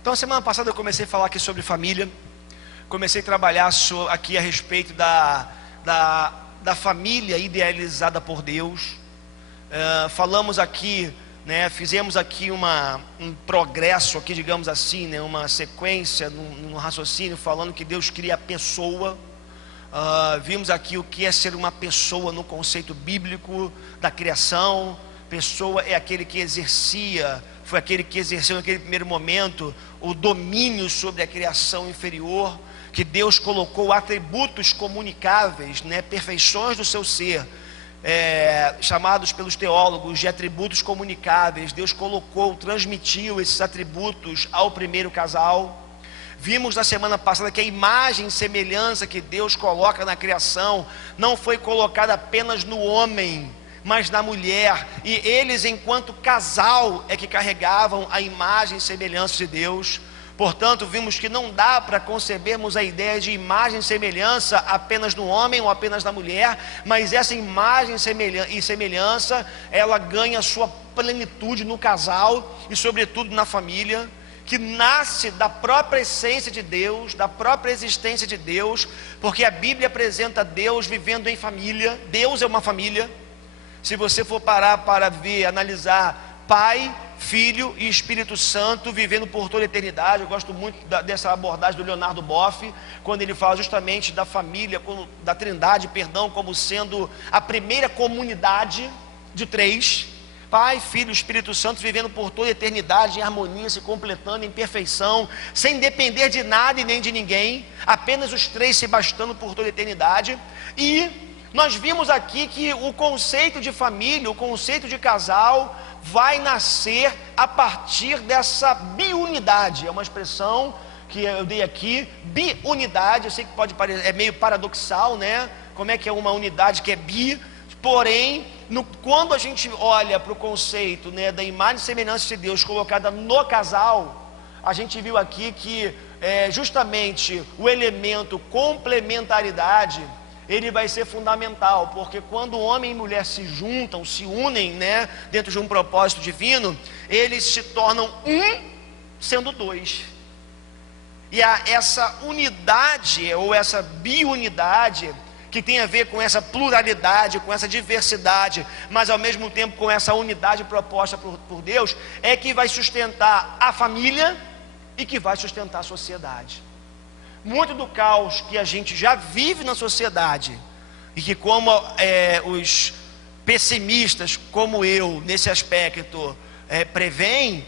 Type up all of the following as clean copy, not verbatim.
Então, semana passada eu comecei a falar aqui sobre família. Comecei a trabalhar aqui a respeito da família idealizada por Deus. Falamos aqui, né, fizemos aqui um progresso aqui, digamos assim, né, uma sequência no raciocínio, falando que Deus cria a pessoa. Vimos aqui o que é ser uma pessoa no conceito bíblico da criação. Pessoa é aquele que foi aquele que exerceu naquele primeiro momento o domínio sobre a criação inferior, que Deus colocou atributos comunicáveis, né, perfeições do seu ser, chamados pelos teólogos de atributos comunicáveis. Deus transmitiu esses atributos ao primeiro casal. Vimos na semana passada que a imagem e semelhança que Deus coloca na criação não foi colocada apenas no homem, mas na mulher, e eles, enquanto casal, é que carregavam a imagem e semelhança de Deus. Portanto, vimos que não dá para concebermos a ideia de imagem e semelhança apenas no homem ou apenas na mulher, mas essa imagem e semelhança, ela ganha sua plenitude no casal e sobretudo na família, que nasce da própria essência de Deus, da própria existência de Deus, porque a Bíblia apresenta Deus vivendo em família. Deus é uma família. Se você for parar para ver, analisar Pai, Filho e Espírito Santo vivendo por toda a eternidade. Eu gosto muito dessa abordagem do Leonardo Boff, quando ele fala justamente da família, da Trindade, como sendo a primeira comunidade de três: Pai, Filho e Espírito Santo vivendo por toda a eternidade em harmonia, se completando em perfeição, sem depender de nada e nem de ninguém, apenas os três se bastando por toda a eternidade. E nós vimos aqui que o conceito de família, o conceito de casal, vai nascer a partir dessa biunidade. É uma expressão que eu dei aqui, biunidade. Eu sei que pode parecer, é meio paradoxal, né? Como é que é uma unidade que é bi? Porém, quando a gente olha para o conceito, né, da imagem e semelhança de Deus colocada no casal, a gente viu aqui que justamente o elemento complementaridade, ele vai ser fundamental, porque quando homem e mulher se juntam, se unem, né, dentro de um propósito divino, eles se tornam um, sendo dois. E essa unidade, ou essa biunidade, que tem a ver com essa pluralidade, com essa diversidade, mas ao mesmo tempo com essa unidade proposta por Deus, é que vai sustentar a família e que vai sustentar a sociedade. Muito do caos que a gente já vive na sociedade, e que como os pessimistas como eu, nesse aspecto, preveem,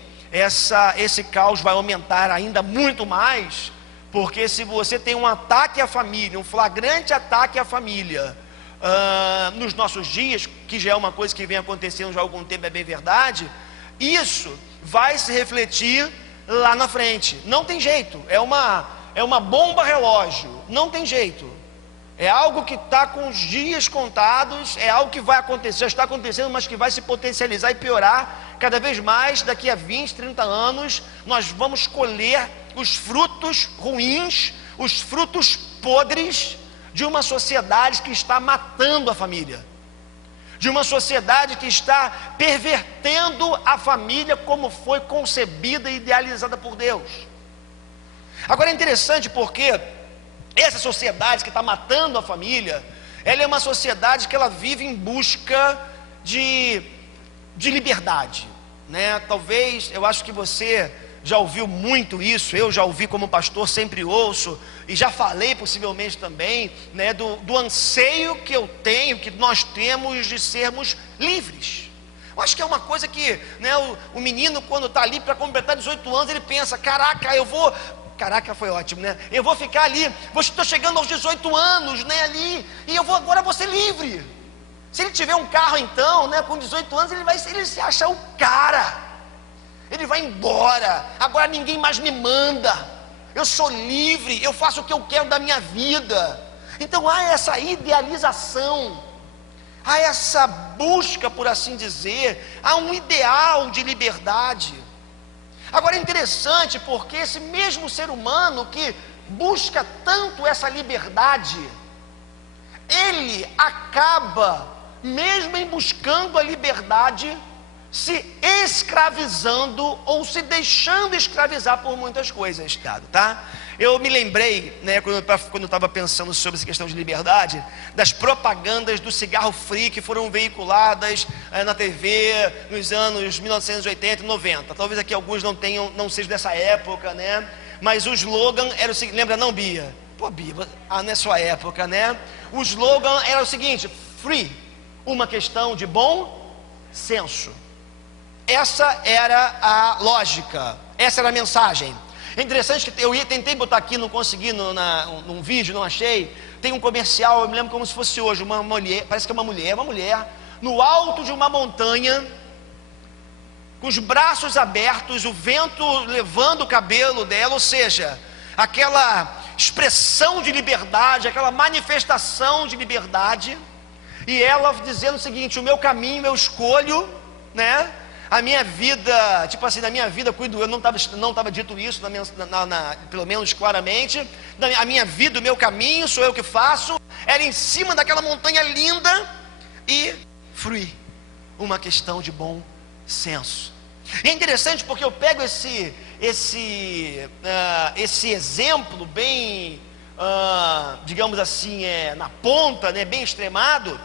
esse caos vai aumentar ainda muito mais, porque se você tem um ataque à família, um flagrante ataque à família, nos nossos dias, que já é uma coisa que vem acontecendo já há algum tempo, é bem verdade, isso vai se refletir lá na frente. Não tem jeito, é uma bomba relógio, não tem jeito. É algo que está com os dias contados, é algo que vai acontecer, já está acontecendo, mas que vai se potencializar e piorar cada vez mais. Daqui a 20, 30 anos, nós vamos colher os frutos ruins, os frutos podres de uma sociedade que está matando a família, de uma sociedade que está pervertendo a família como foi concebida e idealizada por Deus. Agora é interessante porque essa sociedade que está matando a família, ela é uma sociedade que ela vive em busca de liberdade, né? Talvez, eu acho que você já ouviu muito isso, eu já ouvi como pastor, sempre ouço, e já falei possivelmente também, né, do anseio que eu tenho, que nós temos de sermos livres. Eu acho que é uma coisa que, né, o menino, quando está ali para completar 18 anos, ele pensa: caraca, foi ótimo, né? Eu vou ficar ali, estou chegando aos 18 anos, né, ali, e agora vou ser livre. Se ele tiver um carro então, né, com 18 anos, ele se acha o cara. Ele vai embora, agora ninguém mais me manda, eu sou livre, eu faço o que eu quero da minha vida. Então há essa idealização, há essa busca, por assim dizer, há um ideal de liberdade. Agora é interessante porque esse mesmo ser humano que busca tanto essa liberdade, ele acaba, mesmo em buscando a liberdade, se escravizando ou se deixando escravizar por muitas coisas, tá? Eu me lembrei, né, quando eu estava pensando sobre essa questão de liberdade, das propagandas do cigarro free que foram veiculadas na TV nos anos 1980 e 90. Talvez aqui alguns não sejam dessa época, né? Mas o slogan era o seguinte, lembra não, Bia? Pô, Bia, não é sua época, né? O slogan era o seguinte: free, uma questão de bom senso. Essa era a lógica, essa era a mensagem. É interessante que eu tentei botar aqui, não consegui num vídeo, não achei. Tem um comercial, eu me lembro como se fosse hoje, uma mulher, parece que é uma mulher, no alto de uma montanha, com os braços abertos, o vento levando o cabelo dela, ou seja, aquela expressão de liberdade, aquela manifestação de liberdade, e ela dizendo o seguinte: o meu caminho eu escolho, né? A minha vida, tipo assim, na minha vida cuido eu, não estava dito isso, pelo menos claramente, a minha vida, o meu caminho, sou eu que faço, era em cima daquela montanha linda, e free, uma questão de bom senso. E é interessante porque eu pego esse exemplo bem, digamos assim, na ponta, né, bem extremado.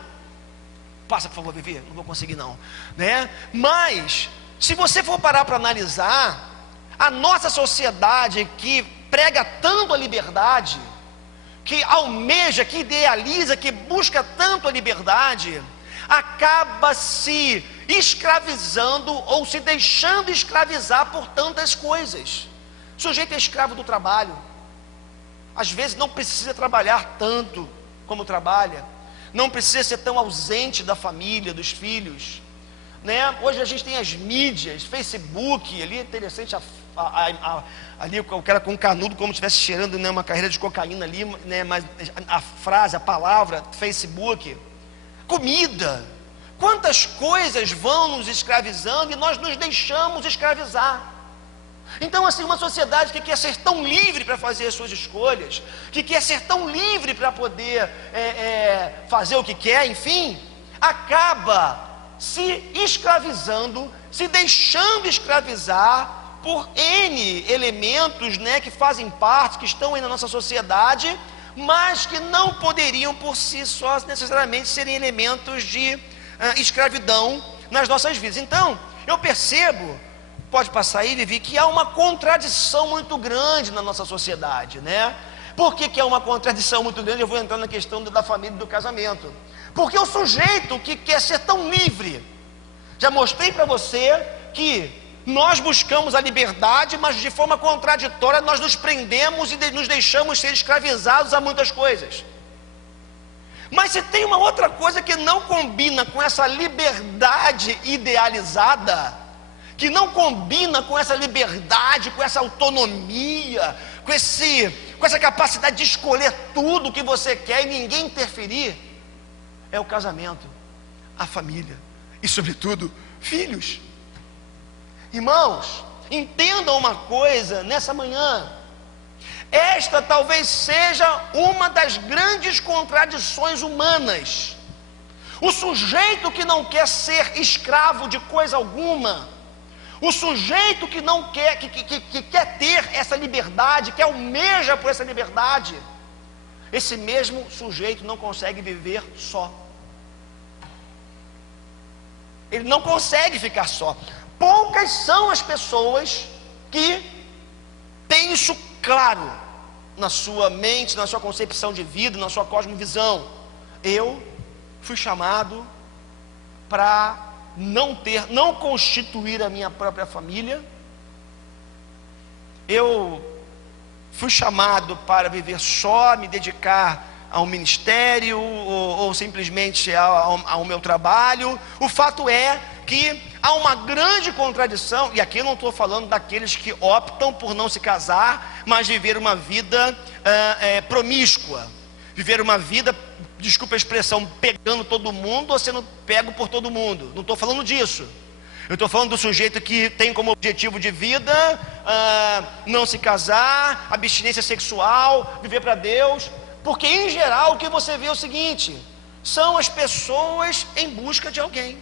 Passa, por favor, Vivi, não vou conseguir não, né? Mas, se você for parar para analisar, a nossa sociedade que prega tanto a liberdade, que almeja, que idealiza, que busca tanto a liberdade, acaba se escravizando ou se deixando escravizar por tantas coisas. O sujeito é escravo do trabalho, às vezes não precisa trabalhar tanto como trabalha, não precisa ser tão ausente da família, dos filhos, né? Hoje a gente tem as mídias, Facebook, ali é interessante, ali o cara com um canudo como se estivesse cheirando, né, uma carreira de cocaína ali, né? Mas a frase, a palavra, Facebook, comida, quantas coisas vão nos escravizando e nós nos deixamos escravizar. Então, assim, uma sociedade que quer ser tão livre para fazer as suas escolhas, que quer ser tão livre para poder fazer o que quer, enfim, acaba se escravizando, se deixando escravizar por N elementos, né, que fazem parte, que estão aí na nossa sociedade, mas que não poderiam por si só necessariamente serem elementos de escravidão nas nossas vidas. Então, eu percebo, pode passar aí, Vivi, que há uma contradição muito grande na nossa sociedade, né? Por que há uma contradição muito grande? Eu vou entrar na questão da família e do casamento. Porque o sujeito que quer ser tão livre, já mostrei para você que nós buscamos a liberdade, mas de forma contraditória nós nos prendemos e nos deixamos ser escravizados a muitas coisas. Mas se tem uma outra coisa que não combina com essa liberdade idealizada, que não combina com essa liberdade, com essa autonomia, com essa capacidade de escolher tudo que você quer e ninguém interferir, é o casamento, a família e, sobretudo, filhos. Irmãos, entendam uma coisa nessa manhã: esta talvez seja uma das grandes contradições humanas. O sujeito que não quer ser escravo de coisa alguma, o sujeito que não quer, que quer ter essa liberdade, que almeja por essa liberdade, esse mesmo sujeito não consegue viver só. Ele não consegue ficar só. Poucas são as pessoas que têm isso claro na sua mente, na sua concepção de vida, na sua cosmovisão. Eu fui chamado para não constituir a minha própria família. Eu fui chamado para viver só, me dedicar a um ministério ou simplesmente ao meu trabalho. O fato é que há uma grande contradição, e aqui eu não estou falando daqueles que optam por não se casar, mas viver uma vida promíscua, viver uma vida, desculpa a expressão, pegando todo mundo ou sendo pego por todo mundo. Não estou falando disso. Eu estou falando do sujeito que tem como objetivo de vida não se casar, abstinência sexual, viver para Deus. Porque em geral o que você vê é o seguinte: são as pessoas em busca de alguém.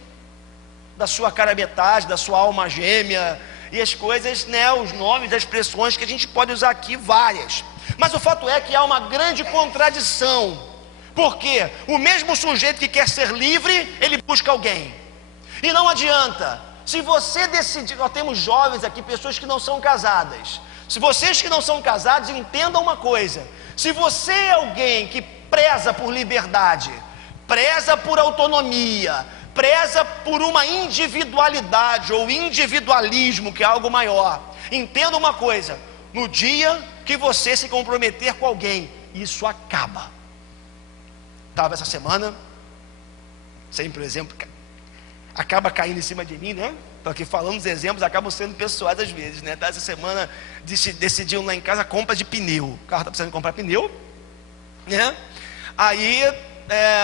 da sua cara metade, da sua alma gêmea, e as coisas, né, os nomes, as expressões que a gente pode usar aqui, várias. Mas o fato é que há uma grande contradição, porque o mesmo sujeito que quer ser livre, ele busca alguém, e não adianta. Se você decidir, nós temos jovens aqui, pessoas que não são casadas. Se vocês que não são casados, entendam uma coisa: se você é alguém que preza por liberdade, preza por autonomia, preza por uma individualidade ou individualismo, que é algo maior, entenda uma coisa: no dia que você se comprometer com alguém, isso acaba. Estava essa semana, sempre o exemplo acaba caindo em cima de mim, né? Porque falando os exemplos acabam sendo pessoais às vezes, né? Essa semana decidiam lá em casa a compra de pneu. O carro está precisando comprar pneu, né? Aí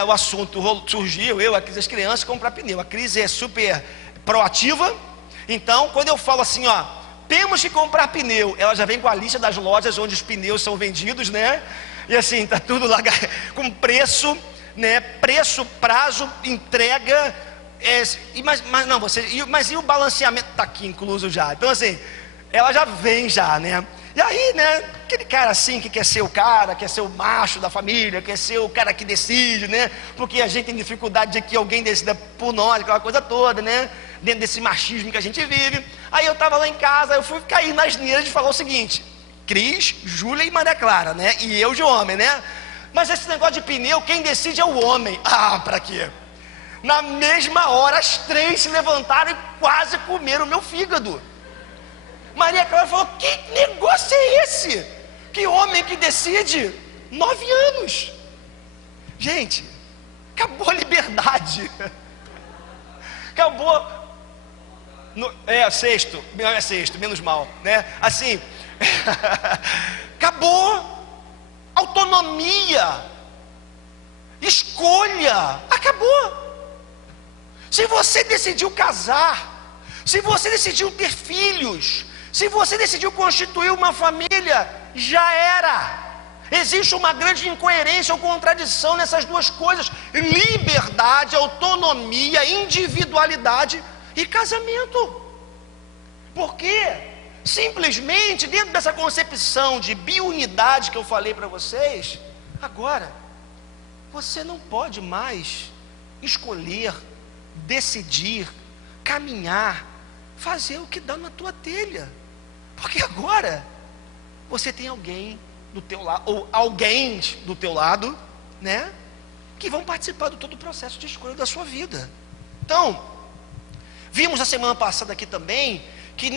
o assunto surgiu, a Cris, as crianças, comprar pneu. A Cris é super proativa, então quando eu falo assim, ó, temos que comprar pneu, ela já vem com a lista das lojas onde os pneus são vendidos, né? E assim, tá tudo lá com preço, né? Preço, prazo, entrega. Mas e o balanceamento está aqui incluso já. Então assim, ela já vem já, né? E aí, né, aquele cara assim que quer ser o cara, quer ser o macho da família, quer ser o cara que decide, né? Porque a gente tem dificuldade de que alguém decida por nós, aquela coisa toda, né? Dentro desse machismo que a gente vive. Aí eu estava lá em casa, eu fui cair nas neiras de falar o seguinte: Cris, Júlia e Maria Clara, né? E eu de homem, né? Mas esse negócio de pneu, quem decide é o homem. Ah, pra quê? Na mesma hora, as três se levantaram e quase comeram o meu fígado. Maria Clara falou: que negócio é esse? Que homem que decide? 9 anos. Gente, acabou a liberdade. Acabou. Sexto, menos mal, né? Assim, acabou. Autonomia, escolha, acabou. Se você decidiu casar, se você decidiu ter filhos, se você decidiu constituir uma família, já era. Existe uma grande incoerência ou contradição nessas duas coisas: liberdade, autonomia, individualidade e casamento. Por quê? Simplesmente dentro dessa concepção de biunidade que eu falei para vocês, agora você não pode mais escolher, decidir, caminhar, fazer o que dá na tua telha, porque agora você tem alguém do teu lado, ou alguém do teu lado, né, que vão participar de todo o processo de escolha da sua vida. Então, vimos na semana passada aqui também que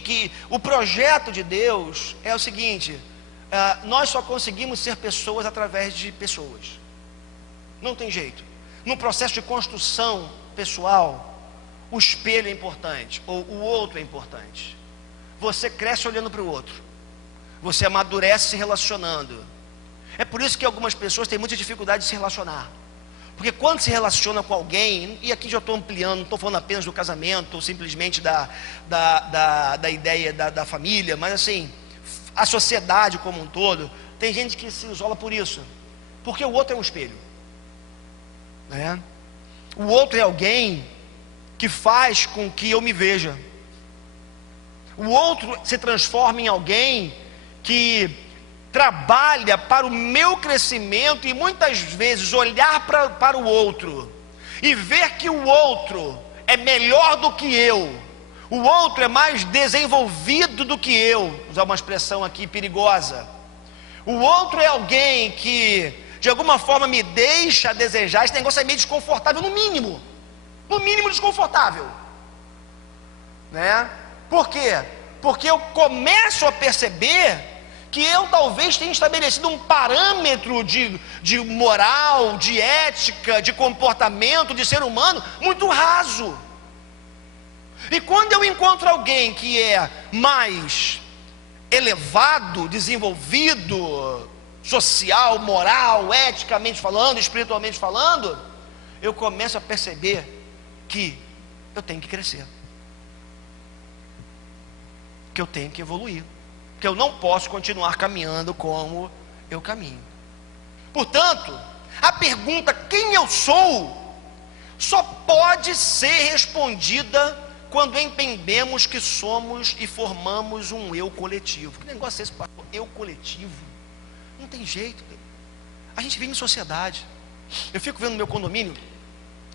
que o projeto de Deus é o seguinte: nós só conseguimos ser pessoas através de pessoas, não tem jeito. No processo de construção pessoal, o espelho é importante, ou o outro é importante. Você cresce olhando para o outro, você amadurece se relacionando. É por isso que algumas pessoas têm muita dificuldade de se relacionar, porque quando se relaciona com alguém, e aqui já estou ampliando, não estou falando apenas do casamento, ou simplesmente da ideia da família, mas assim, a sociedade como um todo, tem gente que se isola por isso, porque o outro é um espelho, né? O outro é alguém que faz com que eu me veja. O outro se transforma em alguém que trabalha para o meu crescimento, e muitas vezes olhar para o outro e ver que o outro é melhor do que eu, o outro é mais desenvolvido do que eu, vou usar uma expressão aqui perigosa, o outro é alguém que de alguma forma me deixa a desejar. Esse negócio é meio desconfortável, no mínimo desconfortável, né? Por quê? Porque eu começo a perceber que eu talvez tenha estabelecido um parâmetro de moral, de ética, de comportamento, de ser humano muito raso. E quando eu encontro alguém que é mais elevado, desenvolvido, social, moral, eticamente falando, espiritualmente falando, eu começo a perceber que eu tenho que crescer, que eu tenho que evoluir, que eu não posso continuar caminhando como eu caminho. Portanto, a pergunta quem eu sou só pode ser respondida quando entendemos que somos e formamos um eu coletivo. Que negócio é esse, pastor? Eu coletivo? Não tem jeito. A gente vive em sociedade. Eu fico vendo no meu condomínio,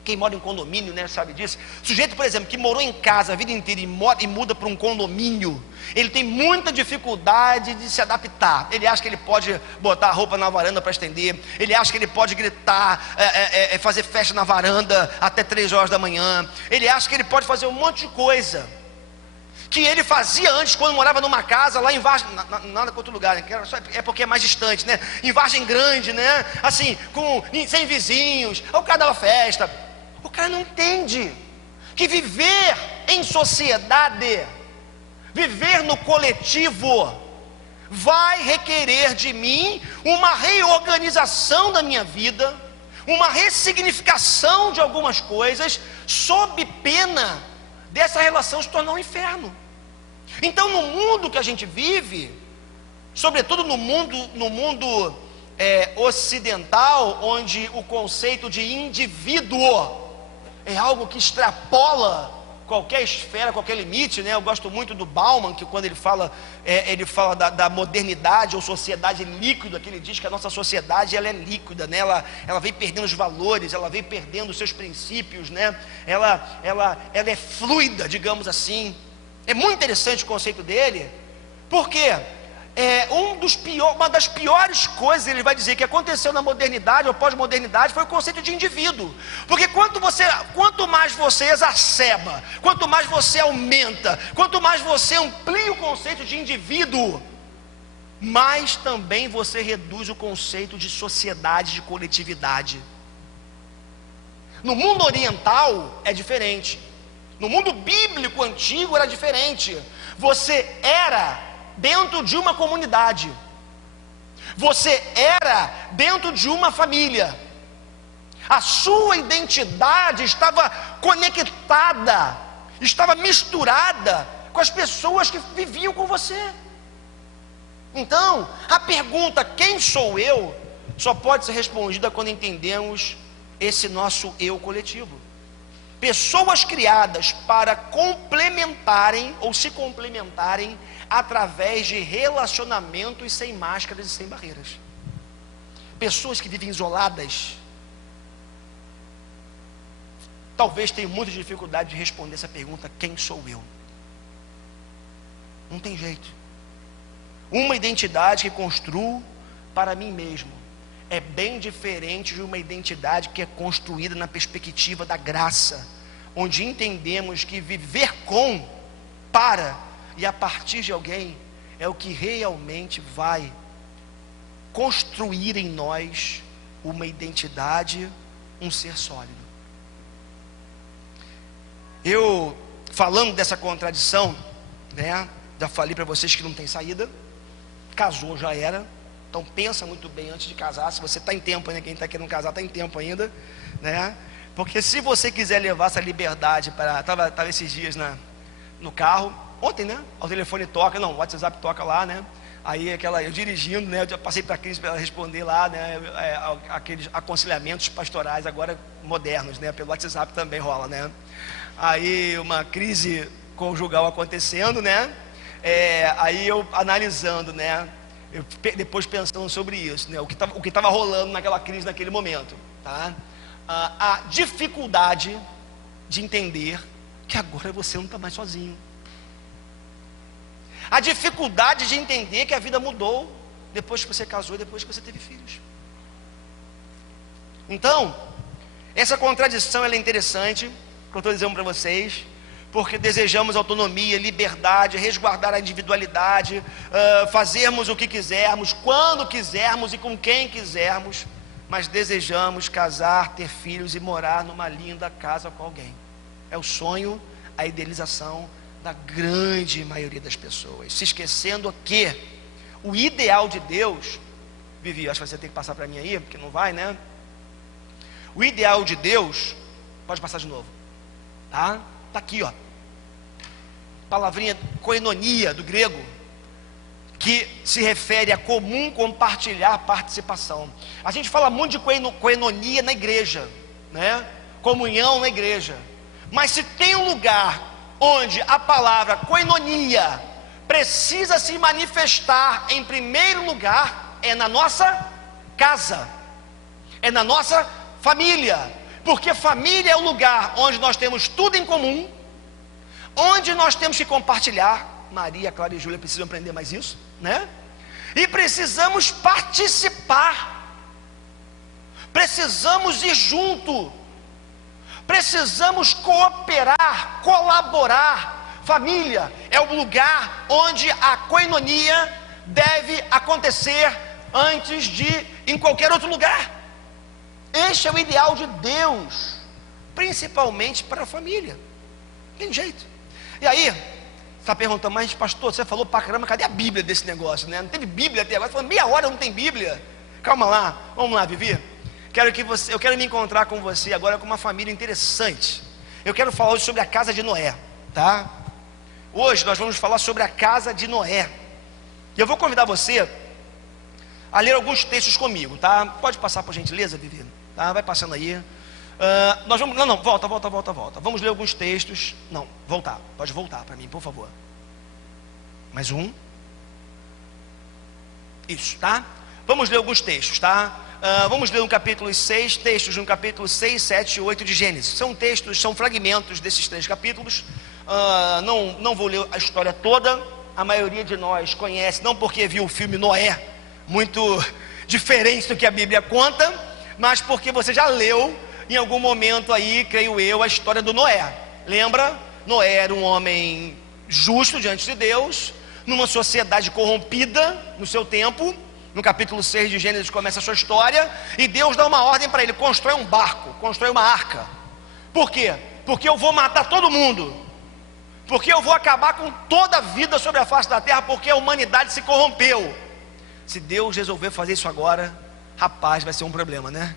quem mora em condomínio, né, sabe disso. Sujeito, por exemplo, que morou em casa a vida inteira e muda para um condomínio, ele tem muita dificuldade de se adaptar. Ele acha que ele pode botar a roupa na varanda para estender, ele acha que ele pode gritar, fazer festa na varanda até 3 horas da manhã, ele acha que ele pode fazer um monte de coisa que ele fazia antes, quando morava numa casa lá em Vargem, nada com outro lugar, né? É porque é mais distante, né? Em Vargem Grande, né? Assim, sem vizinhos, o cara dava festa. O cara não entende que viver em sociedade, viver no coletivo, vai requerer de mim uma reorganização da minha vida, uma ressignificação de algumas coisas, sob pena dessa relação se tornar um inferno. Então, no mundo que a gente vive, sobretudo no mundo ocidental, onde o conceito de indivíduo é algo que extrapola qualquer esfera, qualquer limite, né? Eu gosto muito do Bauman, que quando ele fala da modernidade ou sociedade líquida, que ele diz que a nossa sociedade ela é líquida, né? Ela vem perdendo os valores, ela vem perdendo os seus princípios, né? Ela é fluida, digamos assim. É muito interessante o conceito dele, porque uma das piores coisas, ele vai dizer, que aconteceu na modernidade ou pós-modernidade foi o conceito de indivíduo. Porque quanto mais você exacerba, quanto mais você aumenta, quanto mais você amplia o conceito de indivíduo, mais também você reduz o conceito de sociedade, de coletividade. No mundo oriental é diferente. No mundo bíblico antigo era diferente. Você era dentro de uma comunidade, você era dentro de uma família, a sua identidade estava conectada, estava misturada com as pessoas que viviam com você. Então, a pergunta, quem sou eu, só pode ser respondida quando entendemos esse nosso eu coletivo. Pessoas criadas para complementarem ou se complementarem através de relacionamentos sem máscaras e sem barreiras. Pessoas que vivem isoladas talvez tenham muita dificuldade de responder essa pergunta: quem sou eu? Não tem jeito. Uma identidade que construo para mim mesmo é bem diferente de uma identidade que é construída na perspectiva da graça, onde entendemos que viver com, para e a partir de alguém é o que realmente vai construir em nós uma identidade, um ser sólido. Eu, falando dessa contradição, né, já falei para vocês que não tem saída. Casou, já era. Então pensa muito bem antes de casar. Se você está em tempo ainda, quem está querendo casar está em tempo ainda, né? Porque se você quiser levar essa liberdade para... Estava esses dias no carro, ontem, né? O telefone toca, não, o WhatsApp toca lá, né? Aí eu dirigindo, né? Eu já passei para a Cris para ela responder lá, né? Aqueles aconselhamentos pastorais agora modernos, né? Pelo WhatsApp também rola, né? Aí uma crise conjugal acontecendo, né? Aí eu analisando, né? Depois pensando sobre isso, né? O que estava rolando naquela crise naquele momento, tá? A dificuldade de entender que agora você não está mais sozinho. A dificuldade de entender que a vida mudou depois que você casou e depois que você teve filhos. Então, essa contradição ela é interessante, que eu estou dizendo para vocês, porque desejamos autonomia, liberdade, resguardar a individualidade, fazermos o que quisermos, quando quisermos e com quem quisermos, mas desejamos casar, ter filhos e morar numa linda casa com alguém. É o sonho, a idealização da grande maioria das pessoas, se esquecendo que o ideal de Deus, Vivi, acho que você tem que passar para mim aí, porque não vai, né? O ideal de Deus, pode passar de novo, tá? Tá aqui, ó. Palavrinha koinonia do grego, que se refere a comum, compartilhar, participação. A gente fala muito de koinonia na igreja, né? comunhão na igreja. Mas se tem um lugar onde a palavra koinonia precisa se manifestar em primeiro lugar, é na nossa casa, é na nossa família, porque família é o lugar onde nós temos tudo em comum, onde nós temos que compartilhar. Maria, Clara e Júlia precisam aprender mais isso, né? E precisamos participar, precisamos ir junto, precisamos cooperar, colaborar. Família é o lugar onde a koinonia deve acontecer antes de em qualquer outro lugar. Este é o ideal de Deus, principalmente para a família. Tem jeito. E aí, você está perguntando, mas pastor, você falou pra caramba, cadê a Bíblia desse negócio, né? Não teve Bíblia até agora, falando meia hora não tem Bíblia. Calma lá, vamos lá, Vivi. Eu quero me encontrar com você agora com uma família interessante. Eu quero falar hoje sobre a casa de Noé, tá? Hoje nós vamos falar sobre a casa de Noé. E eu vou convidar você a ler alguns textos comigo, tá? Pode passar por gentileza, Vivi? Tá? Vai passando aí. Nós vamos. Não, volta. Vamos ler alguns textos. Não, voltar. Pode voltar para mim, por favor. Mais um. Isso, tá? Vamos ler alguns textos, tá? Vamos ler no capítulo 6, textos no capítulo 6, 7 e 8 de Gênesis. São textos, são fragmentos desses 3 capítulos. Não vou ler a história toda. A maioria de nós conhece, não porque viu o filme Noé, muito diferente do que a Bíblia conta, mas porque você já leu em algum momento aí, creio eu, a história do Noé. Lembra? Noé era um homem justo diante de Deus, numa sociedade corrompida no seu tempo. No capítulo 6 de Gênesis começa a sua história, e Deus dá uma ordem para ele: constrói um barco, constrói uma arca. Por quê? Porque eu vou matar todo mundo, porque eu vou acabar com toda a vida sobre a face da terra, porque a humanidade se corrompeu. Se Deus resolver fazer isso agora, rapaz, vai ser um problema, né?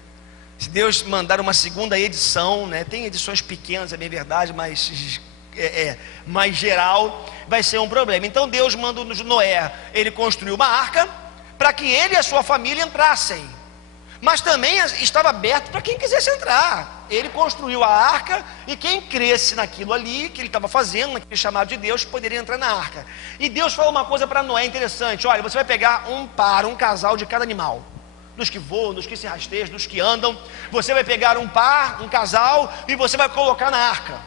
Se Deus mandar uma segunda edição, né? Tem edições pequenas, é bem verdade, mas mais geral, vai ser um problema. Então Deus manda Noé, ele construiu uma arca, para que ele e a sua família entrassem, mas também estava aberto para quem quisesse entrar. Ele construiu a arca, e quem cresce naquilo ali que ele estava fazendo, naquele chamado de Deus, poderia entrar na arca. E Deus falou uma coisa para Noé interessante: olha, você vai pegar um casal de cada animal, dos que voam, dos que se rastejam, dos que andam. Você vai pegar um casal, e você vai colocar na arca,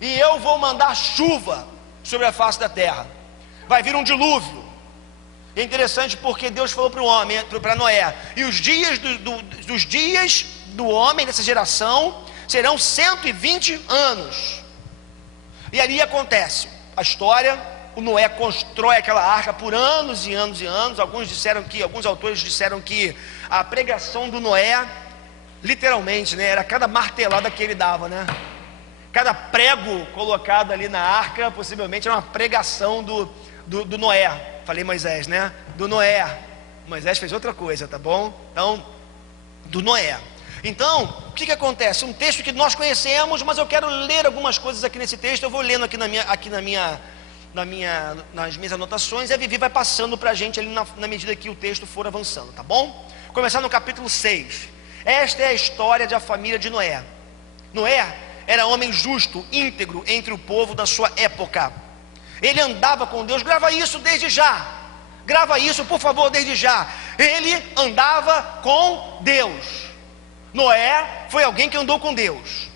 e eu vou mandar chuva sobre a face da terra, vai vir um dilúvio. É interessante porque Deus falou para o homem, para Noé: e os dias dos dias do homem dessa geração serão 120 anos. E ali acontece a história. O Noé constrói aquela arca por anos e anos e anos. Alguns autores disseram que a pregação do Noé, literalmente, né, era cada martelada que ele dava, né? Cada prego colocado ali na arca, possivelmente era uma pregação do Noé. Falei Moisés, né? Do Noé. Moisés fez outra coisa, tá bom? Então, do Noé. Então, o que acontece? Um texto que nós conhecemos, mas eu quero ler algumas coisas aqui nesse texto. Eu vou lendo aqui nas minhas anotações, e a Vivi vai passando para a gente ali na medida que o texto for avançando, tá bom? Começar no capítulo 6. Esta é a história da família de Noé. Noé era homem justo, íntegro entre o povo da sua época. Ele andava com Deus. Grava isso desde já. Grava isso, por favor, desde já. Ele andava com Deus. Noé foi alguém que andou com Deus.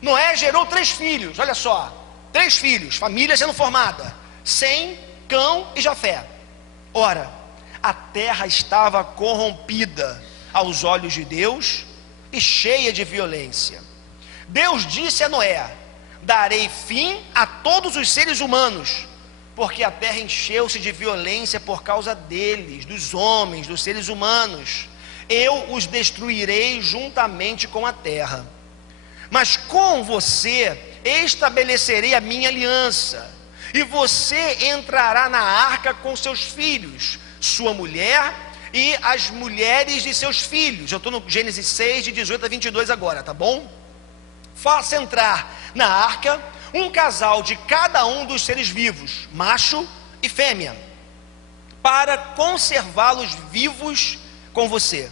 Noé gerou 3 filhos, olha só. 3 filhos, família sendo formada: Sem, Cão e Jafé. Ora, a terra estava corrompida aos olhos de Deus e cheia de violência. Deus disse a Noé: darei fim a todos os seres humanos, porque a terra encheu-se de violência por causa deles, dos homens, dos seres humanos. Eu os destruirei juntamente com a terra. Mas com você estabelecerei a minha aliança, e você entrará na arca com seus filhos, sua mulher e as mulheres de seus filhos. Eu estou no Gênesis 6, de 18 a 22 agora, tá bom? Faça entrar na arca um casal de cada um dos seres vivos, macho e fêmea, para conservá-los vivos com você.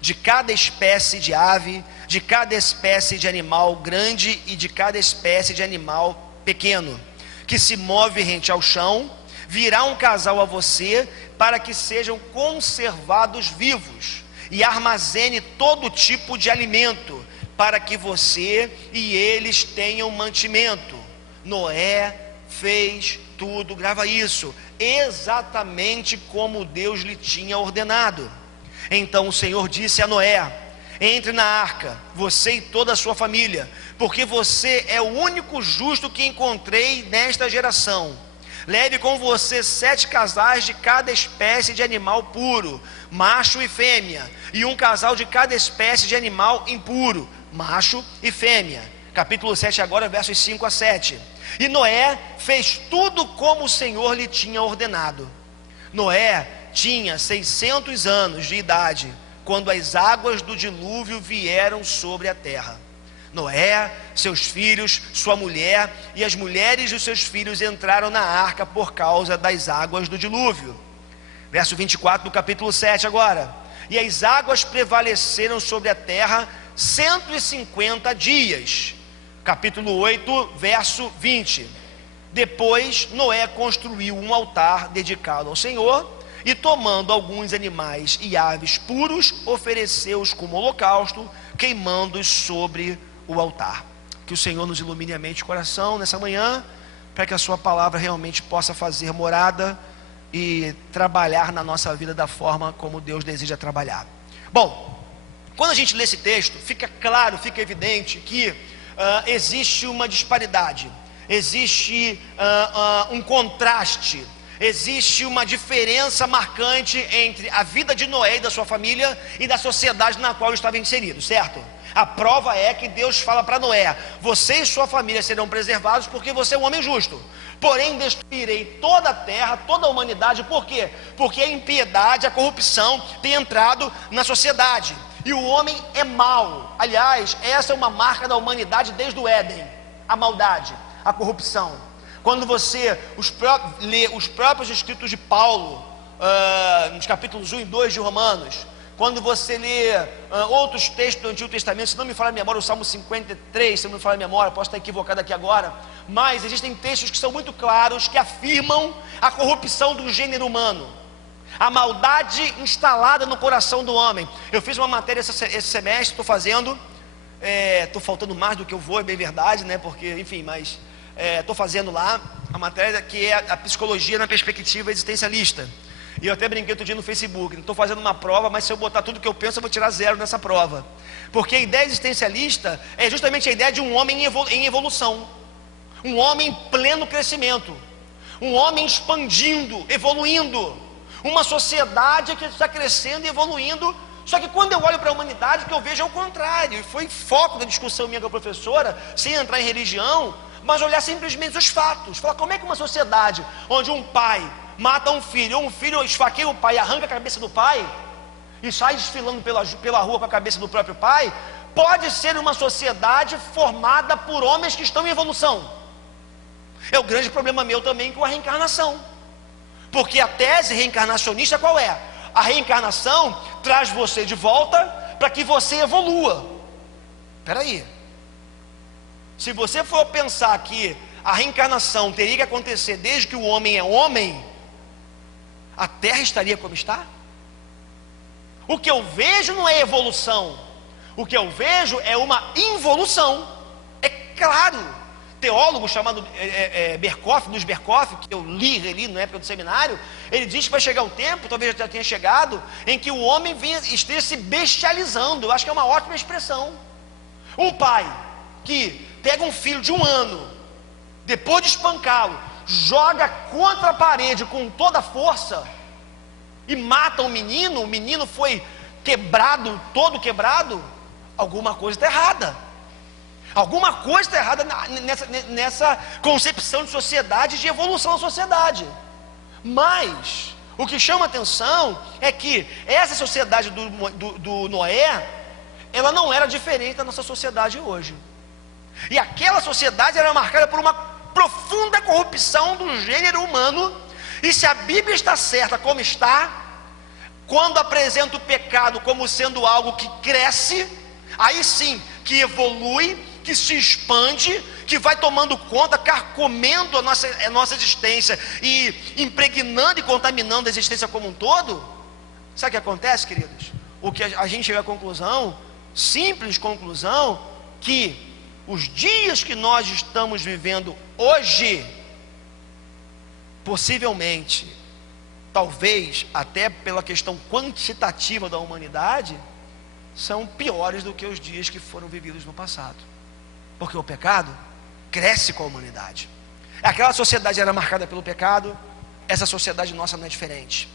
de cada espécie de ave, de cada espécie de animal grande e de cada espécie de animal pequeno, que se move rente ao chão, virá um casal a você, para que sejam conservados vivos, e armazene todo tipo de alimento, para que você e eles tenham mantimento. Noé fez tudo, grava isso, exatamente como Deus lhe tinha ordenado. Então o Senhor disse a Noé: entre na arca, você e toda a sua família, porque você é o único justo que encontrei nesta geração. Leve com você 7 casais de cada espécie de animal puro, macho e fêmea, e um casal de cada espécie de animal impuro, macho e fêmea. Capítulo 7 agora, versos 5 a 7. E Noé fez tudo como o Senhor lhe tinha ordenado. Noé tinha 600 anos de idade quando as águas do dilúvio vieram sobre a terra. Noé, seus filhos, sua mulher e as mulheres dos seus filhos entraram na arca por causa das águas do dilúvio. Verso 24 do capítulo 7 agora. E as águas prevaleceram sobre a terra 150 dias. Capítulo 8, verso 20. Depois Noé construiu um altar dedicado ao Senhor, e tomando alguns animais e aves puros, ofereceu-os como holocausto, queimando-os sobre o altar. Que o Senhor nos ilumine a mente e o coração nessa manhã, para que a sua palavra realmente possa fazer morada e trabalhar na nossa vida da forma como Deus deseja trabalhar. Bom, quando a gente lê esse texto, fica claro, fica evidente que existe uma disparidade, existe um contraste, existe uma diferença marcante entre a vida de Noé e da sua família e da sociedade na qual ele estava inserido, certo? A prova é que Deus fala para Noé: você e sua família serão preservados porque você é um homem justo. Porém destruirei toda a terra, toda a humanidade. Por quê? Porque a impiedade, a corrupção tem entrado na sociedade, e o homem é mau. Aliás, essa é uma marca da humanidade desde o Éden: a maldade, a corrupção. Quando você lê os próprios escritos de Paulo, nos capítulos 1 e 2 de Romanos, quando você lê outros textos do Antigo Testamento, se não me falha a memória, o Salmo 53, se não me falha a memória, posso estar equivocado aqui agora, mas existem textos que são muito claros, que afirmam a corrupção do gênero humano, a maldade instalada no coração do homem. Eu fiz uma matéria esse semestre, estou fazendo, estou faltando mais do que eu vou, é bem verdade, né? Porque, enfim, mas estou fazendo lá a matéria que é a psicologia na perspectiva existencialista. E eu até brinquei outro dia no Facebook: não estou fazendo uma prova, mas se eu botar tudo que eu penso, eu vou tirar 0 nessa prova. Porque a ideia existencialista é justamente a ideia de um homem em evolução, um homem em pleno crescimento, um homem expandindo, evoluindo, uma sociedade que está crescendo e evoluindo. Só que quando eu olho para a humanidade, o que eu vejo é o contrário. E foi foco da discussão minha com a professora, sem entrar em religião, mas olhar simplesmente os fatos. Falar: como é que uma sociedade onde um pai mata um filho, ou um filho esfaqueia o pai e arranca a cabeça do pai, e sai desfilando pela rua com a cabeça do próprio pai, pode ser uma sociedade formada por homens que estão em evolução? É o grande problema meu também com a reencarnação, porque a tese reencarnacionista qual é? A reencarnação traz você de volta para que você evolua. Espera aí, se você for pensar que a reencarnação teria que acontecer desde que o homem é homem, a terra estaria como está? O que eu vejo não é evolução, o que eu vejo é uma involução. É claro, teólogo chamado Luiz Berkoff, que eu reli na época do seminário, ele diz que vai chegar o tempo, talvez já tenha chegado, em que o homem esteja se bestializando. Eu acho que é uma ótima expressão. Um pai que pega um filho de 1 ano, depois de espancá-lo, joga contra a parede com toda a força e mata o menino foi quebrado, todo quebrado. Alguma coisa está errada. Alguma coisa está errada nessa concepção de sociedade, de evolução da sociedade. Mas o que chama atenção é que essa sociedade do Noé, ela não era diferente da nossa sociedade hoje. E aquela sociedade era marcada por uma profunda corrupção do gênero humano. E se a Bíblia está certa como está, Quando apresenta o pecado como sendo algo que cresce, aí sim, que evolui, que se expande, que vai tomando conta, carcomendo a nossa existência e impregnando e contaminando a existência como um todo. Sabe o que acontece, queridos? O que a gente chega à conclusão, simples conclusão, que os dias que nós estamos vivendo hoje, possivelmente, talvez até pela questão quantitativa da humanidade, são piores do que os dias que foram vividos no passado, porque o pecado cresce com a humanidade. Aquela sociedade era marcada pelo pecado, essa sociedade nossa não é diferente.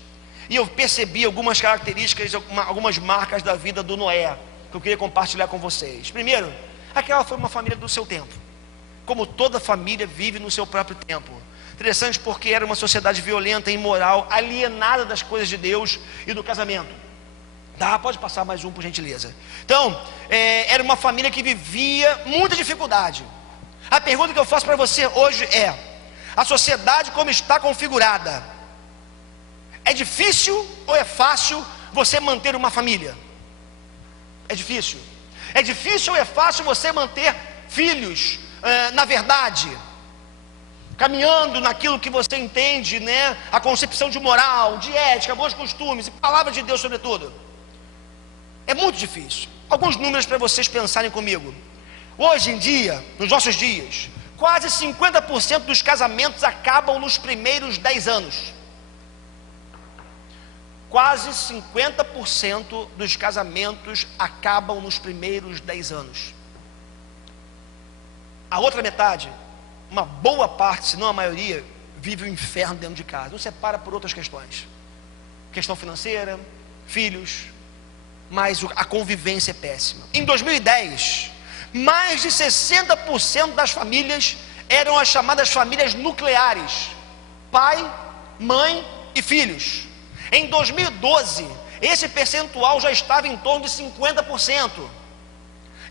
E eu percebi algumas características, algumas marcas da vida do Noé, que eu queria compartilhar com vocês. Primeiro, aquela foi uma família do seu tempo, como toda família vive no seu próprio tempo. Interessante, porque era uma sociedade violenta, imoral, alienada das coisas de Deus e do casamento. Tá, pode passar mais um, por gentileza. Então, era uma família que vivia muita dificuldade. A pergunta que eu faço para você hoje é: a sociedade como está configurada, é difícil ou é fácil você manter uma família? É difícil. É difícil ou é fácil você manter filhos, na verdade, caminhando naquilo que você entende, né? A concepção de moral, de ética, bons costumes e palavra de Deus sobretudo. É muito difícil. Alguns números para vocês pensarem comigo. Hoje em dia, nos nossos dias, quase 50% dos casamentos acabam nos primeiros 10 anos. Quase 50% dos casamentos acabam nos primeiros 10 anos. A outra metade, uma boa parte, se não a maioria, vive o inferno dentro de casa. Não separa por outras questões. Questão financeira, filhos, mas a convivência é péssima. Em 2010, mais de 60% das famílias eram as chamadas famílias nucleares: pai, mãe e filhos. Em 2012, esse percentual já estava em torno de 50%.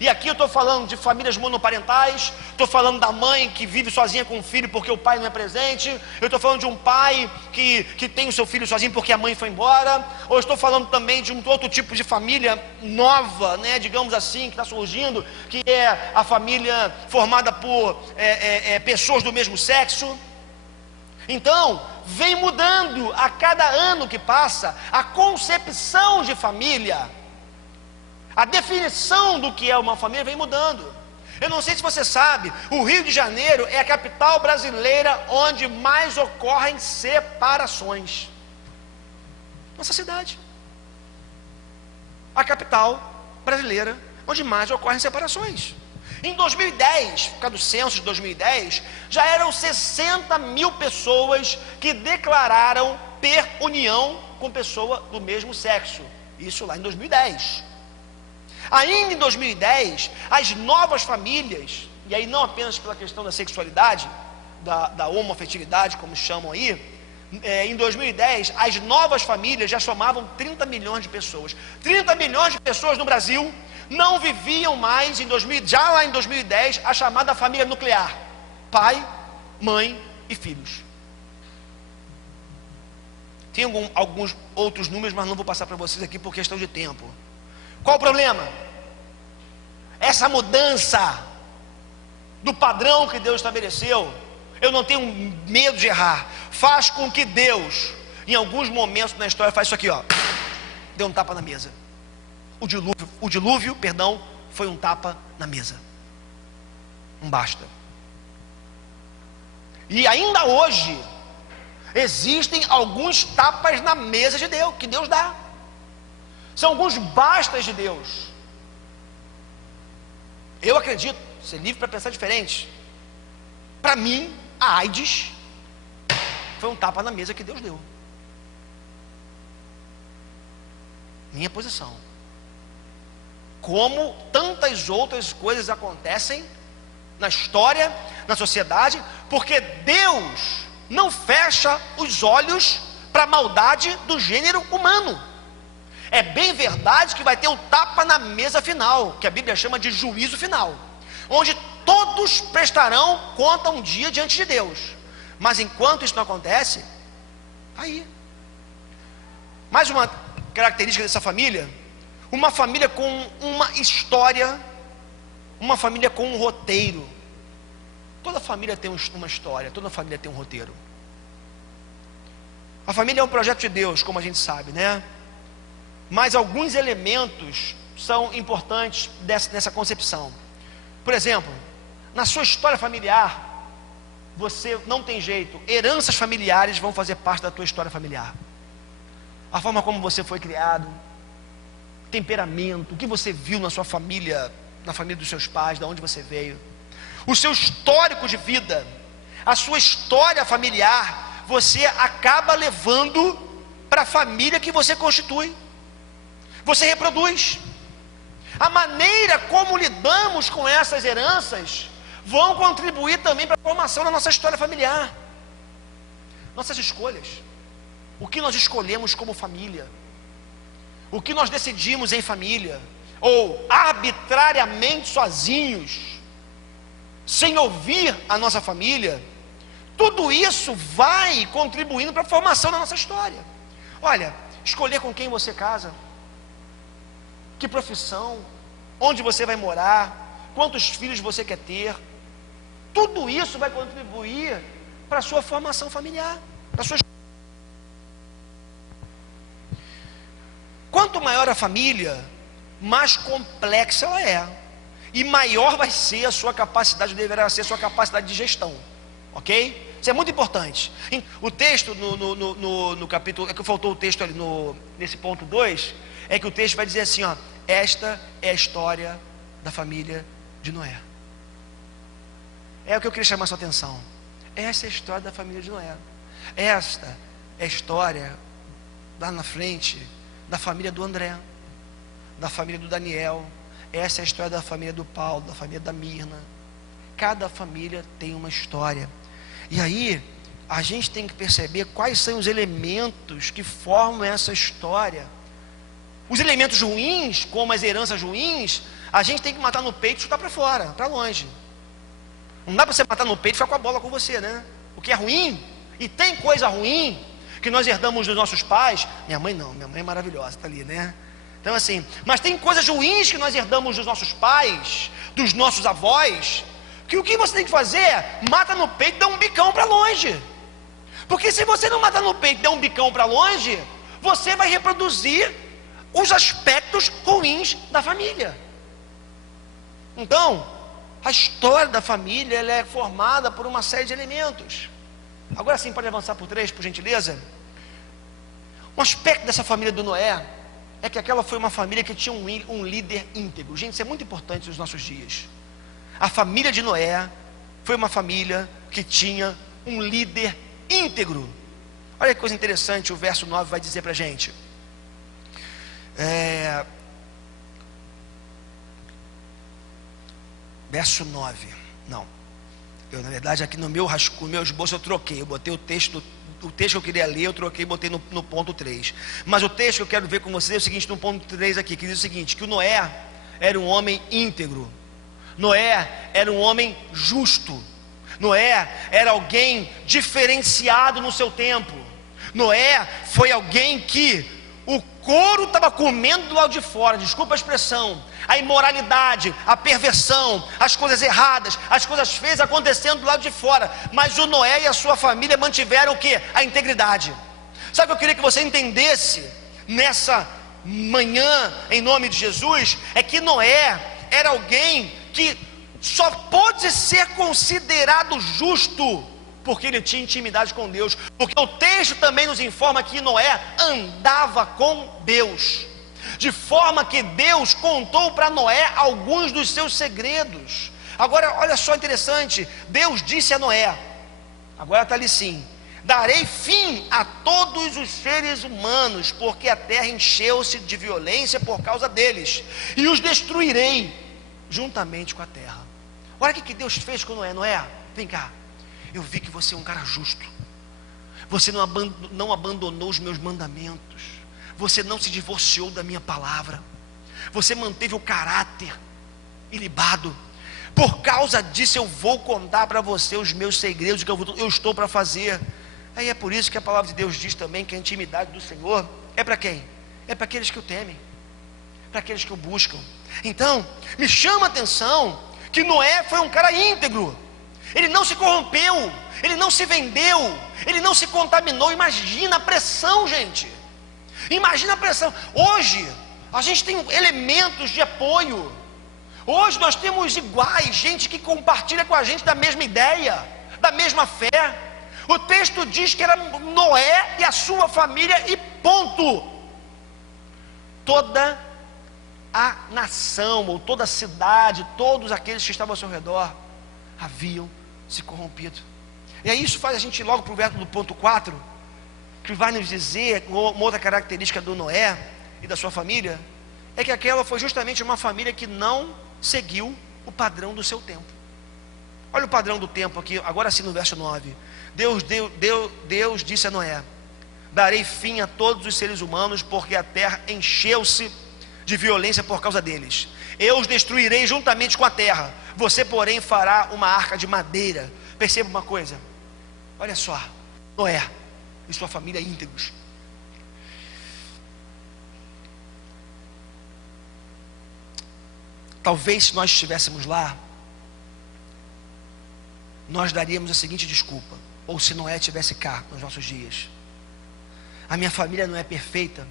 E aqui eu estou falando de famílias monoparentais, estou falando da mãe que vive sozinha com o filho porque o pai não é presente, eu estou falando de um pai que tem o seu filho sozinho porque a mãe foi embora, ou estou falando também de um outro tipo de família nova, né, digamos assim, que está surgindo, que é a família formada por pessoas do mesmo sexo. Então, vem mudando a cada ano que passa a concepção de família. A definição do que é uma família vem mudando. Eu não sei se você sabe, o Rio de Janeiro é a capital brasileira onde mais ocorrem separações. Nossa cidade. A capital brasileira onde mais ocorrem separações. Em 2010, por causa do censo de 2010, já eram 60 mil pessoas que declararam ter união com pessoa do mesmo sexo. Isso lá em 2010. Ainda em 2010, as novas famílias, e aí não apenas pela questão da sexualidade, da homoafetividade, como chamam aí, em 2010, as novas famílias já somavam 30 milhões de pessoas. 30 milhões de pessoas no Brasil não viviam mais, já lá em 2010, a chamada família nuclear: pai, mãe e filhos. Tem alguns outros números, mas não vou passar para vocês aqui por questão de tempo. Qual o problema? Essa mudança do padrão que Deus estabeleceu, eu não tenho medo de errar, faz com que Deus, em alguns momentos na história, faz isso aqui, ó, deu um tapa na mesa. O dilúvio, foi um tapa na mesa. Não basta. E ainda hoje existem alguns tapas na mesa de Deus, que Deus dá. São alguns bastas de Deus. Eu acredito, ser livre para pensar diferente. Para mim, a AIDS foi um tapa na mesa que Deus deu. Minha posição. Como tantas outras coisas acontecem na história, na sociedade, porque Deus não fecha os olhos para a maldade do gênero humano. É bem verdade que vai ter um tapa na mesa final, que a Bíblia chama de juízo final, onde todos prestarão conta um dia diante de Deus. Mas enquanto isso não acontece, aí. Mais uma característica dessa família? Uma família com uma história, uma família com um roteiro. Toda família tem uma história, toda família tem um roteiro. A família é um projeto de Deus, como a gente sabe, né? Mas alguns elementos são importantes nessa concepção. Por exemplo, na sua história familiar, você não tem jeito, heranças familiares vão fazer parte da tua história familiar. A forma como você foi criado, temperamento, o que você viu na sua família, na família dos seus pais, de onde você veio, o seu histórico de vida, a sua história familiar, você acaba levando para a família que você constitui, você reproduz. A maneira como lidamos com essas heranças vão contribuir também para a formação da nossa história familiar. Nossas escolhas, o que nós escolhemos como família, o que nós decidimos em família, ou arbitrariamente sozinhos, sem ouvir a nossa família, tudo isso vai contribuindo para a formação da nossa história. Olha, escolher com quem você casa, que profissão, onde você vai morar, quantos filhos você quer ter, tudo isso vai contribuir para a sua formação familiar, para a sua. Quanto maior a família, mais complexa ela é, e maior vai ser a sua capacidade, deverá ser a sua capacidade de gestão, ok? Isso é muito importante. O texto no capítulo, é que faltou o texto ali nesse ponto 2, é que o texto vai dizer assim, ó: esta é a história da família de Noé. É o que eu queria chamar a sua atenção. Essa é a história da família de Noé. Esta é a história, lá na frente, da família do André, da família do Daniel. Essa é a história da família do Paulo, da família da Mirna. Cada família tem uma história. E aí, a gente tem que perceber quais são os elementos que formam essa história. Os elementos ruins, como as heranças ruins, a gente tem que matar no peito e chutar para fora, para longe. Não dá para você matar no peito e ficar com a bola com você, né? O que é ruim, e tem coisa ruim que nós herdamos dos nossos pais. Minha mãe não, minha mãe é maravilhosa, está ali, né? Então assim, mas tem coisas ruins que nós herdamos dos nossos pais, dos nossos avós, que o que você tem que fazer? Mata no peito e dá um bicão para longe. Porque se você não matar no peito e der um bicão para longe, você vai reproduzir os aspectos ruins da família. Então, a história da família, ela é formada por uma série de elementos. Agora sim, pode avançar por 3, por gentileza. Um aspecto dessa família do Noé é que aquela foi uma família que tinha um líder íntegro. Gente, isso é muito importante nos nossos dias. A família de Noé foi uma família que tinha um líder íntegro. Olha que coisa interessante, o verso 9 vai dizer para a gente. Verso 9. Não. Eu, na verdade, aqui no meu esboço eu troquei. Eu botei o texto que eu queria ler, eu troquei e botei no ponto 3. Mas o texto que eu quero ver com vocês é o seguinte, no ponto 3 aqui, que diz o seguinte: que o Noé era um homem íntegro. Noé era um homem justo. Noé era alguém diferenciado no seu tempo. Noé foi alguém que o couro estava comendo do lado de fora, desculpa a expressão, a imoralidade, a perversão, as coisas erradas, as coisas feias acontecendo do lado de fora, mas o Noé e a sua família mantiveram o que? A integridade. Sabe o que eu queria que você entendesse nessa manhã, em nome de Jesus? É que Noé era alguém que só pode ser considerado justo porque ele tinha intimidade com Deus, porque o texto também nos informa que Noé andava com Deus, de forma que Deus contou para Noé alguns dos seus segredos. Agora olha só interessante, Deus disse a Noé, agora está ali sim: darei fim a todos os seres humanos, porque a terra encheu-se de violência por causa deles, e os destruirei juntamente com a terra. Olha o que Deus fez com Noé. Noé, vem cá, eu vi que você é um cara justo, você não abandonou os meus mandamentos, você não se divorciou da minha palavra, você manteve o caráter ilibado. Por causa disso eu vou contar para você os meus segredos que eu estou para fazer. Aí é por isso que a palavra de Deus diz também que a intimidade do Senhor é para quem? é para aqueles que o temem, para aqueles que o buscam. Então, me chama a atenção que Noé foi um cara íntegro. Ele não se corrompeu, ele não se vendeu, ele não se contaminou. Imagina a pressão, gente. Imagina a pressão. Hoje, a gente tem elementos de apoio. Hoje nós temos iguais, gente que compartilha com a gente da mesma ideia, da mesma fé. O texto diz que era Noé e a sua família e ponto. Toda a nação, ou toda a cidade, todos aqueles que estavam ao seu redor, haviam se corrompido. E aí isso faz a gente ir logo para o verso do ponto 4, que vai nos dizer uma outra característica do Noé e da sua família, é que aquela foi justamente uma família que não seguiu o padrão do seu tempo. Olha o padrão do tempo aqui, agora sim no verso 9. Deus disse a Noé: darei fim a todos os seres humanos, porque a terra encheu-se de violência por causa deles. Eu os destruirei juntamente com a terra. Você, porém, fará uma arca de madeira. Perceba uma coisa, olha só, Noé e sua família íntegros. Talvez se nós estivéssemos lá, nós daríamos a seguinte desculpa, ou se Noé estivesse cá nos nossos dias: a minha família não é perfeita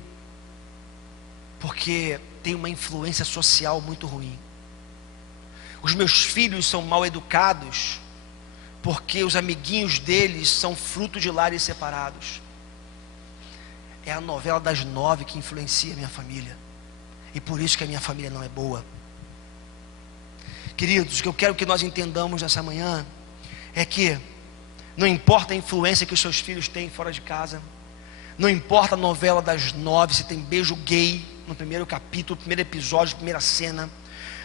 porque tem uma influência social muito ruim. Os meus filhos são mal educados porque os amiguinhos deles são fruto de lares separados. É a novela das 9 que influencia a minha família, e por isso que a minha família não é boa. Queridos, o que eu quero que nós entendamos nessa manhã é que não importa a influência que os seus filhos têm fora de casa, não importa a novela das 9, se tem beijo gay no primeiro capítulo, primeiro episódio, primeira cena,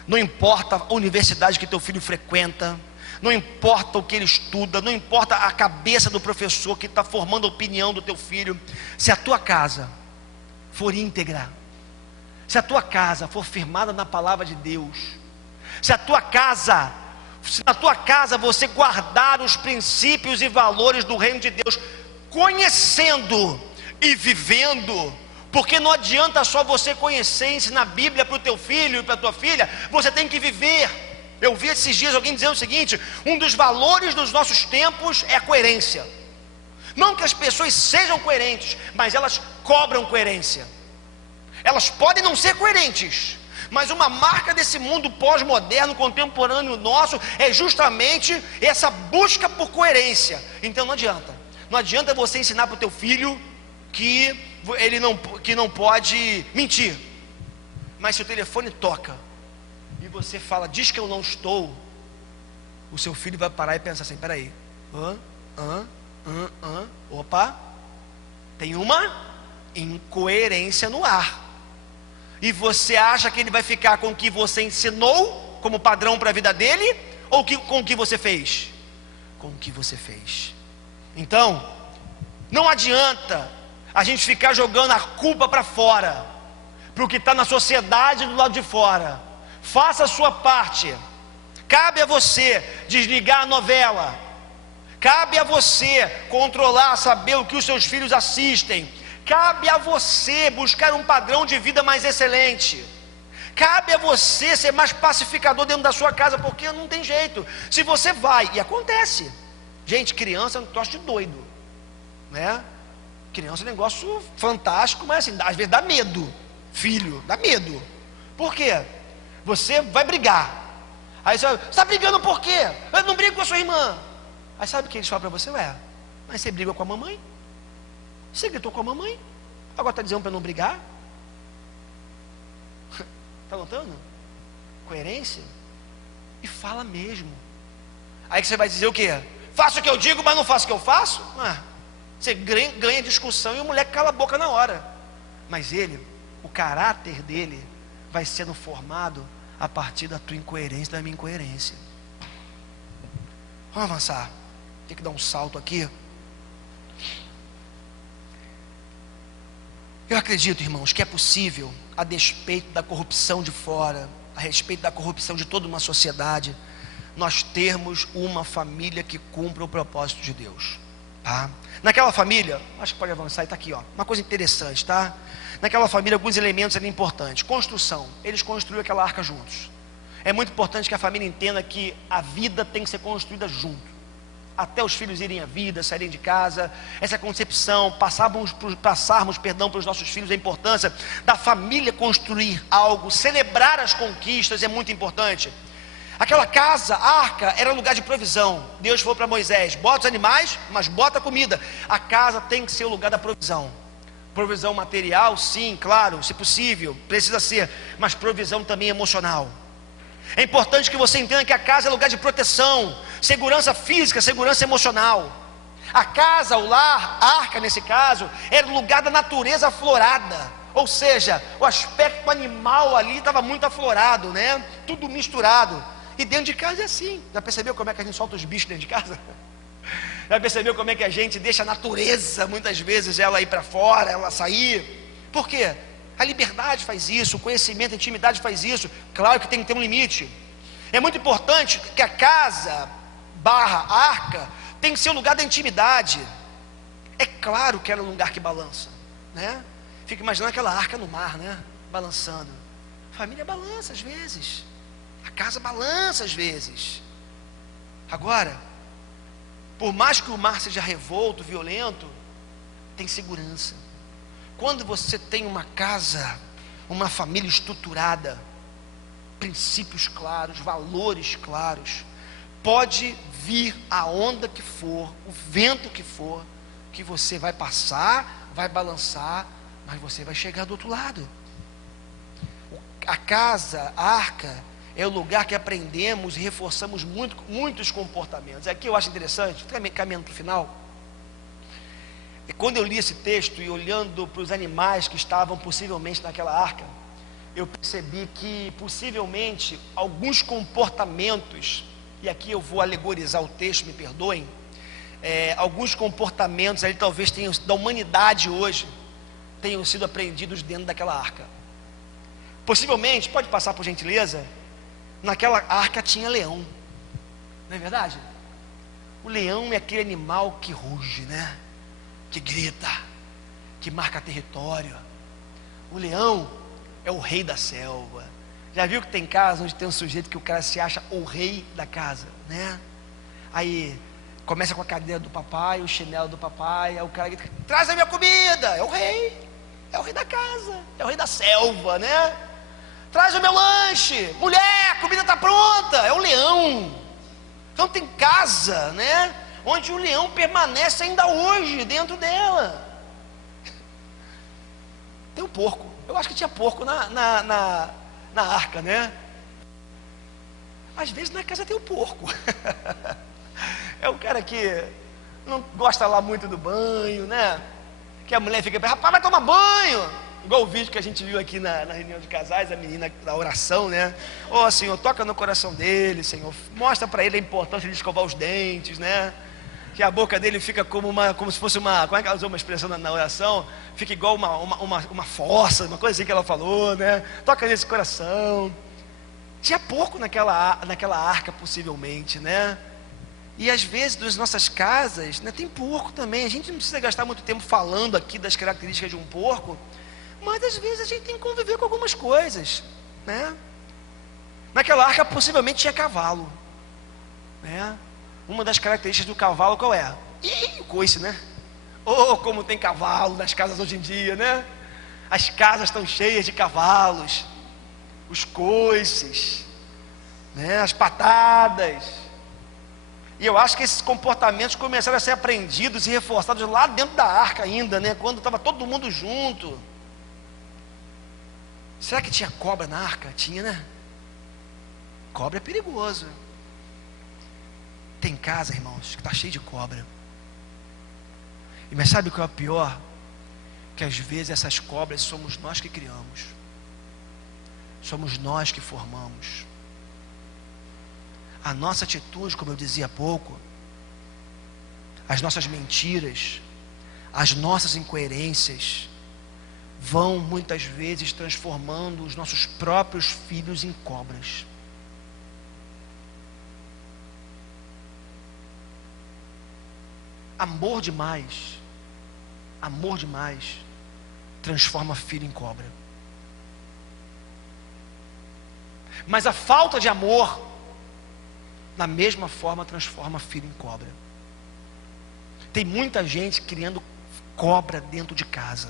não importa a universidade que teu filho frequenta, não importa o que ele estuda, não importa a cabeça do professor que está formando a opinião do teu filho, se a tua casa for íntegra, se a tua casa for firmada na palavra de Deus, se na tua casa você guardar os princípios e valores do reino de Deus, conhecendo e vivendo, porque não adianta só você conhecer e ensinar a Bíblia para o teu filho e para a tua filha, você tem que viver. Eu vi esses dias alguém dizendo o seguinte: um dos valores dos nossos tempos é a coerência. Não que as pessoas sejam coerentes, mas elas cobram coerência. Elas podem não ser coerentes, mas uma marca desse mundo pós-moderno, contemporâneo nosso, é justamente essa busca por coerência. Então não adianta você ensinar para o teu filho que ele não pode mentir, mas se o telefone toca e você fala, diz que eu não estou, o seu filho vai parar e pensar assim: peraí, opa, tem uma incoerência no ar. E você acha que ele vai ficar com o que você ensinou como padrão para a vida dele, ou com o que você fez? Com o que você fez. Então, não adianta a gente ficar jogando a culpa para fora, para o que está na sociedade do lado de fora. Faça a sua parte. Cabe a você desligar a novela, cabe a você controlar, saber o que os seus filhos assistem, cabe a você buscar um padrão de vida mais excelente, cabe a você ser mais pacificador dentro da sua casa, porque não tem jeito. Se você vai, e acontece, gente, criança é um troço de doido, né? Criança é um negócio fantástico, mas assim, às vezes dá medo. Filho, dá medo. Por quê? Você vai brigar, aí você está brigando por quê? Eu não brigo com a sua irmã. Aí sabe o que eles falam para você? Mas você briga com a mamãe, você gritou com a mamãe, agora está dizendo para não brigar? Está notando? Coerência. E fala mesmo. Aí que você vai dizer o quê? Faço o que eu digo, mas não faço o que eu faço? Você ganha discussão e o moleque cala a boca na hora. Mas o caráter dele vai sendo formado a partir da tua incoerência, da minha incoerência. Vamos avançar. Tem que dar um salto aqui. Eu acredito, irmãos, que é possível, a despeito da corrupção de fora, a respeito da corrupção de toda uma sociedade, nós termos uma família que cumpra o propósito de Deus. Tá? Naquela família, acho que pode avançar, está aqui, ó, uma coisa interessante, tá? Naquela família, alguns elementos ali importantes. Construção, eles construíram aquela arca juntos. É muito importante que a família entenda que a vida tem que ser construída junto. Até os filhos irem à vida, saírem de casa, essa concepção, passarmos para os nossos filhos a importância da família construir algo, celebrar as conquistas é muito importante. Aquela casa, a arca, era lugar de provisão. Deus falou para Moisés: bota os animais, mas bota a comida. A casa tem que ser o lugar da provisão. Provisão material, sim, claro, se possível, precisa ser, mas provisão também emocional. É importante que você entenda que a casa é lugar de proteção, segurança física, segurança emocional. A casa, o lar, a arca nesse caso, era o lugar da natureza aflorada. Ou seja, o aspecto animal ali estava muito aflorado, né? Tudo misturado. E dentro de casa é assim. Já percebeu como é que a gente solta os bichos dentro de casa? Já percebeu como é que a gente deixa a natureza, muitas vezes, ela ir para fora, ela sair? Por quê? A liberdade faz isso, o conhecimento, a intimidade faz isso. Claro que tem que ter um limite. É muito importante que a casa / arca tem que ser o lugar da intimidade. É claro que era um lugar que balança, né? Fica imaginando aquela arca no mar, né? Balançando. A família balança às vezes. A casa balança às vezes. Agora, por mais que o mar seja revolto, violento, tem segurança. Quando você tem uma casa, uma família estruturada, princípios claros, valores claros, pode vir a onda que for, o vento que for, que você vai passar, vai balançar, mas você vai chegar do outro lado. A casa, a arca, é o lugar que aprendemos e reforçamos muitos comportamentos. Aqui eu acho interessante, caminhando para o final. E quando eu li esse texto e olhando para os animais que estavam possivelmente naquela arca, eu percebi que possivelmente alguns comportamentos, e aqui eu vou alegorizar o texto, me perdoem, alguns comportamentos ali talvez tenham, da humanidade hoje, tenham sido aprendidos dentro daquela arca. Possivelmente, pode passar por gentileza, naquela arca tinha leão, não é verdade? O leão é aquele animal que ruge, né? Que grita, que marca território. O leão é o rei da selva. Já viu que tem casa onde tem um sujeito que o cara se acha o rei da casa, né? Aí começa com a cadeira do papai, o chinelo do papai, aí o cara grita: traz a minha comida. É o rei da casa, é o rei da selva, né? Traz o meu lanche, mulher, a comida está pronta. É o leão. Então tem casa, né, onde o leão permanece ainda hoje dentro dela. Tem um porco. Eu acho que tinha porco na arca, né? Às vezes na casa tem um porco. É o cara que não gosta lá muito do banho, né? Que a mulher fica: rapaz, vai tomar banho. Igual o vídeo que a gente viu aqui na reunião de casais, a menina da oração, né? Ó, Senhor, toca no coração dele, Senhor. Mostra para ele a importância de escovar os dentes, né? Que a boca dele fica como se fosse uma, como é que ela usou uma expressão na oração? Fica igual uma fossa, uma coisa assim que ela falou, né? Toca nesse coração. Tinha porco naquela arca, possivelmente, né? E às vezes nas nossas casas, né, tem porco também. A gente não precisa gastar muito tempo falando aqui das características de um porco, mas às vezes a gente tem que conviver com algumas coisas, né? Naquela arca possivelmente tinha cavalo, né? Uma das características do cavalo qual é? O coice, né? Oh, como tem cavalo nas casas hoje em dia, né? As casas estão cheias de cavalos, os coices, né? As patadas. E eu acho que esses comportamentos começaram a ser aprendidos e reforçados lá dentro da arca ainda, né? Quando estava todo mundo junto. Será que tinha cobra na arca? Tinha, né? Cobra é perigoso. Tem casa, irmãos, que está cheio de cobra. Mas sabe o que é o pior? Que às vezes essas cobras somos nós que criamos. Somos nós que formamos. A nossa atitude, como eu dizia há pouco, as nossas mentiras, as nossas incoerências, vão muitas vezes transformando os nossos próprios filhos em cobras. amor demais transforma filho em cobra. Mas a falta de amor, da mesma forma, transforma filho em cobra. Tem muita gente criando cobra dentro de casa,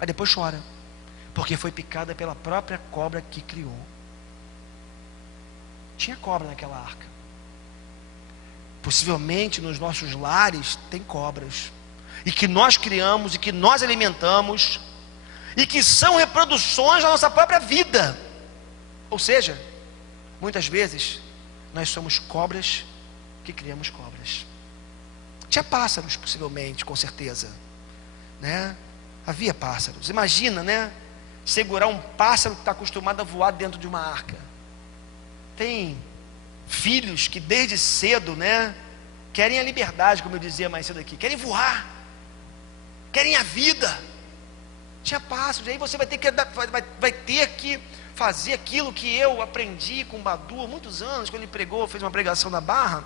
aí depois chora, porque foi picada pela própria cobra que criou. Tinha cobra naquela arca. Possivelmente nos nossos lares tem cobras, e que nós criamos, e que nós alimentamos, e que são reproduções da nossa própria vida. Ou seja, muitas vezes nós somos cobras que criamos cobras. Tinha pássaros, possivelmente, com certeza, né? Havia pássaros. Imagina, né? Segurar um pássaro que está acostumado a voar dentro de uma arca. Tem filhos que desde cedo, né, querem a liberdade, como eu dizia mais cedo aqui, querem voar, querem a vida. Tinha pássaros. Aí você vai ter que fazer aquilo que eu aprendi com o Badu há muitos anos, quando ele pregou, fez uma pregação na Barra,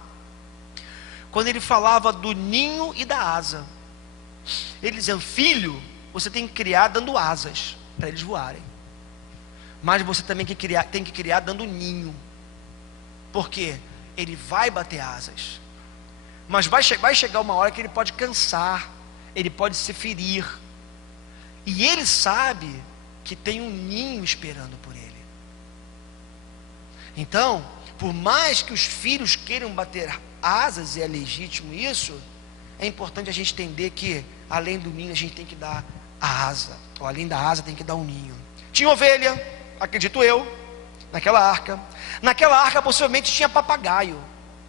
quando ele falava do ninho e da asa. Ele dizia: filho, você tem que criar dando asas para eles voarem, mas você também tem que criar dando ninho, porque ele vai bater asas, mas vai chegar uma hora que ele pode cansar, ele pode se ferir, e ele sabe que tem um ninho esperando por ele. Então, por mais que os filhos queiram bater asas, e é legítimo isso, é importante a gente entender que além do ninho a gente tem que dar a asa, ou além da asa tem que dar um ninho. Tinha ovelha, acredito eu, naquela arca. Naquela arca possivelmente tinha papagaio,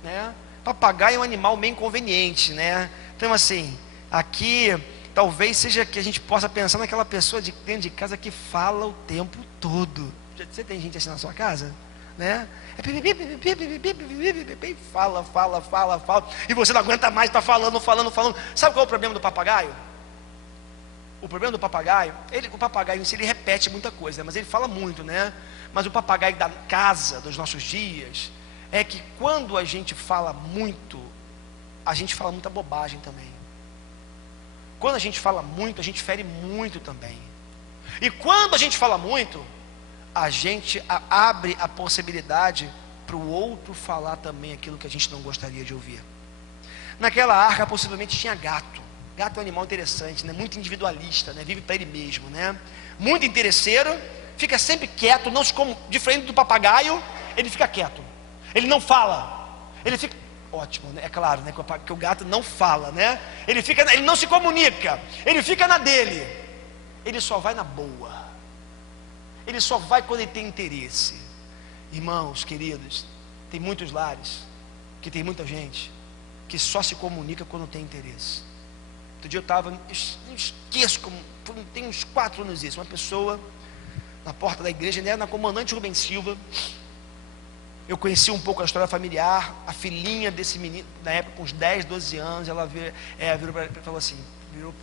né? Papagaio é um animal meio inconveniente, né? Então assim, aqui talvez seja que a gente possa pensar naquela pessoa dentro de casa que fala o tempo todo. Você tem gente assim na sua casa? Né? Fala, e você não aguenta mais, está falando. Sabe qual é o problema do papagaio? O problema do papagaio, o papagaio em si, ele repete muita coisa, mas ele fala muito, né? Mas o papagaio da casa, dos nossos dias, é que quando a gente fala muito, a gente fala muita bobagem também. Quando a gente fala muito, a gente fere muito também. E quando a gente fala muito, a gente abre a possibilidade para o outro falar também aquilo que a gente não gostaria de ouvir. Naquela arca possivelmente tinha gato. Gato é um animal interessante, né? Muito individualista, né? Vive para ele mesmo, né? Muito interesseiro, fica sempre quieto, não se como, diferente do papagaio, ele fica quieto, ele não fala, ele fica ótimo, né? É claro, né? Que o gato não fala, né? Ele não se comunica, ele fica na dele, ele só vai na boa, ele só vai quando ele tem interesse. Irmãos queridos, tem muitos lares que tem muita gente que só se comunica quando tem interesse. Outro dia eu estava, esqueço, tem uns 4 anos isso, uma pessoa na porta da igreja, né, na Comandante Rubens Silva. Eu conheci um pouco a história familiar. A filhinha desse menino, na época com uns 10, 12 anos, ela virou para ele e falou assim,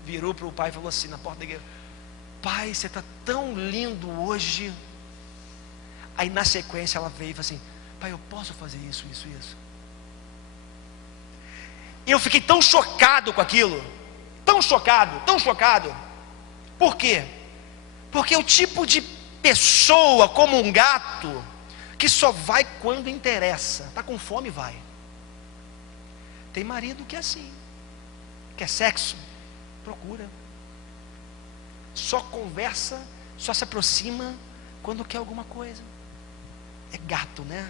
virou para o pai e falou assim, na porta da igreja: pai, você está tão lindo hoje. Aí na sequência ela veio e falou assim: pai, eu posso fazer isso. E eu fiquei tão chocado com aquilo, tão chocado. Por quê? Porque é o tipo de pessoa, como um gato, que só vai quando interessa. Está com fome, vai. Tem marido que é assim, quer sexo, procura, só conversa, só se aproxima quando quer alguma coisa. É gato, né?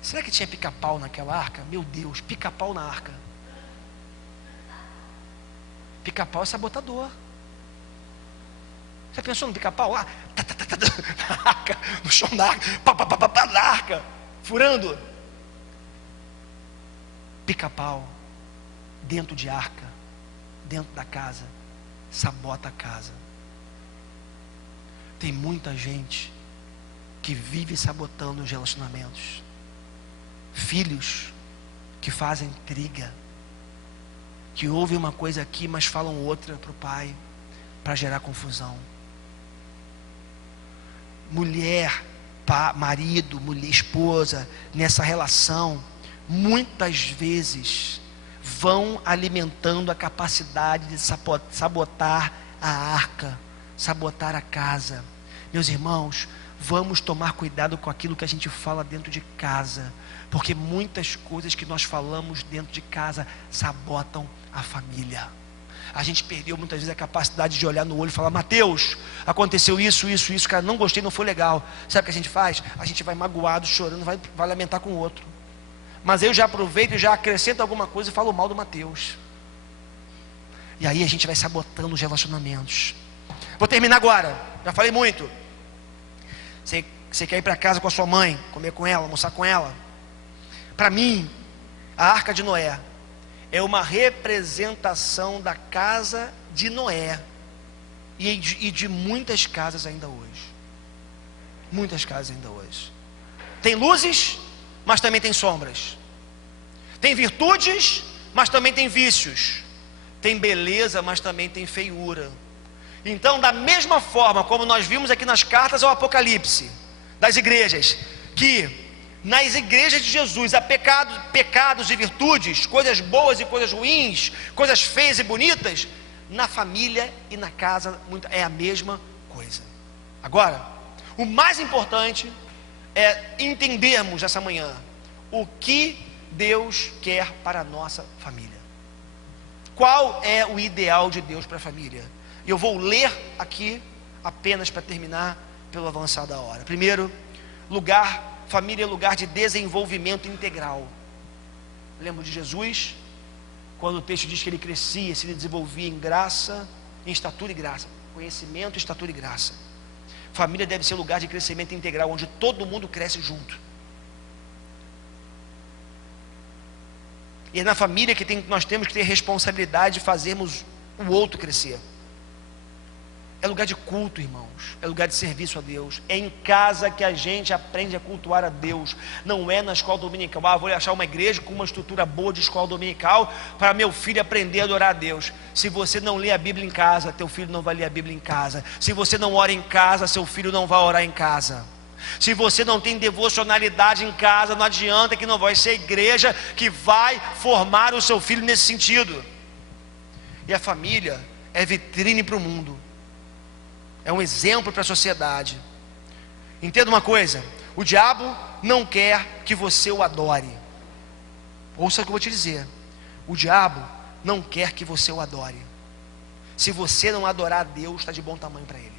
Será que tinha pica-pau naquela arca? Meu Deus, pica-pau na arca. Pica-pau é sabotador. Você pensou no pica-pau lá? Na arca, no chão da arca, na arca, furando. Pica-pau dentro de arca, dentro da casa, sabota a casa. Tem muita gente que vive sabotando os relacionamentos. Filhos que fazem intriga, que ouvem uma coisa aqui, mas falam outra para o pai, para gerar confusão. Mulher, marido, mulher, esposa, nessa relação, muitas vezes vão alimentando a capacidade de sabotar a arca, sabotar a casa. Meus irmãos, vamos tomar cuidado com aquilo que a gente fala dentro de casa, porque muitas coisas que nós falamos dentro de casa sabotam a família. A gente perdeu muitas vezes a capacidade de olhar no olho e falar: Mateus, aconteceu isso, cara, não gostei, não foi legal. Sabe o que a gente faz? A gente vai magoado, chorando, vai lamentar com o outro. Mas eu já aproveito e já acrescento alguma coisa e falo mal do Mateus. E aí a gente vai sabotando os relacionamentos. Vou terminar agora, já falei muito. Você quer ir para casa com a sua mãe, comer com ela, almoçar com ela? Para mim, a Arca de Noé é uma representação da casa de Noé e de muitas casas ainda hoje. Muitas casas ainda hoje. Tem luzes, mas também tem sombras. Tem virtudes, mas também tem vícios. Tem beleza, mas também tem feiura. Então, da mesma forma como nós vimos aqui nas cartas ao Apocalipse das igrejas, que nas igrejas de Jesus há pecados e virtudes, coisas boas e coisas ruins, coisas feias e bonitas, na família e na casa é a mesma coisa. Agora, o mais importante é entendermos essa manhã o que Deus quer para a nossa família. Qual é o ideal de Deus para a família? E eu vou ler aqui apenas para terminar pelo avançar da hora. Primeiro, família é lugar de desenvolvimento integral. Lembro de Jesus, quando o texto diz que ele crescia, se desenvolvia em graça, em estatura e graça, conhecimento, estatura e graça. Família deve ser lugar de crescimento integral, onde todo mundo cresce junto. E é na família que nós temos que ter responsabilidade de fazermos o outro crescer. É lugar de culto, irmãos. É lugar de serviço a Deus. É em casa que a gente aprende a cultuar a Deus. Não é na escola dominical. Vou achar uma igreja com uma estrutura boa de escola dominical para meu filho aprender a adorar a Deus. Se você não lê a Bíblia em casa, teu filho não vai ler a Bíblia em casa. Se você não ora em casa, seu filho não vai orar em casa. Se você não tem devocionalidade em casa, não adianta, que não vai ser a igreja que vai formar o seu filho nesse sentido. E a família é vitrine para o mundo. É um exemplo para a sociedade. Entenda uma coisa: o diabo não quer que você o adore. Ouça o que eu vou te dizer. O diabo não quer que você o adore. Se você não adorar a Deus, está de bom tamanho para ele.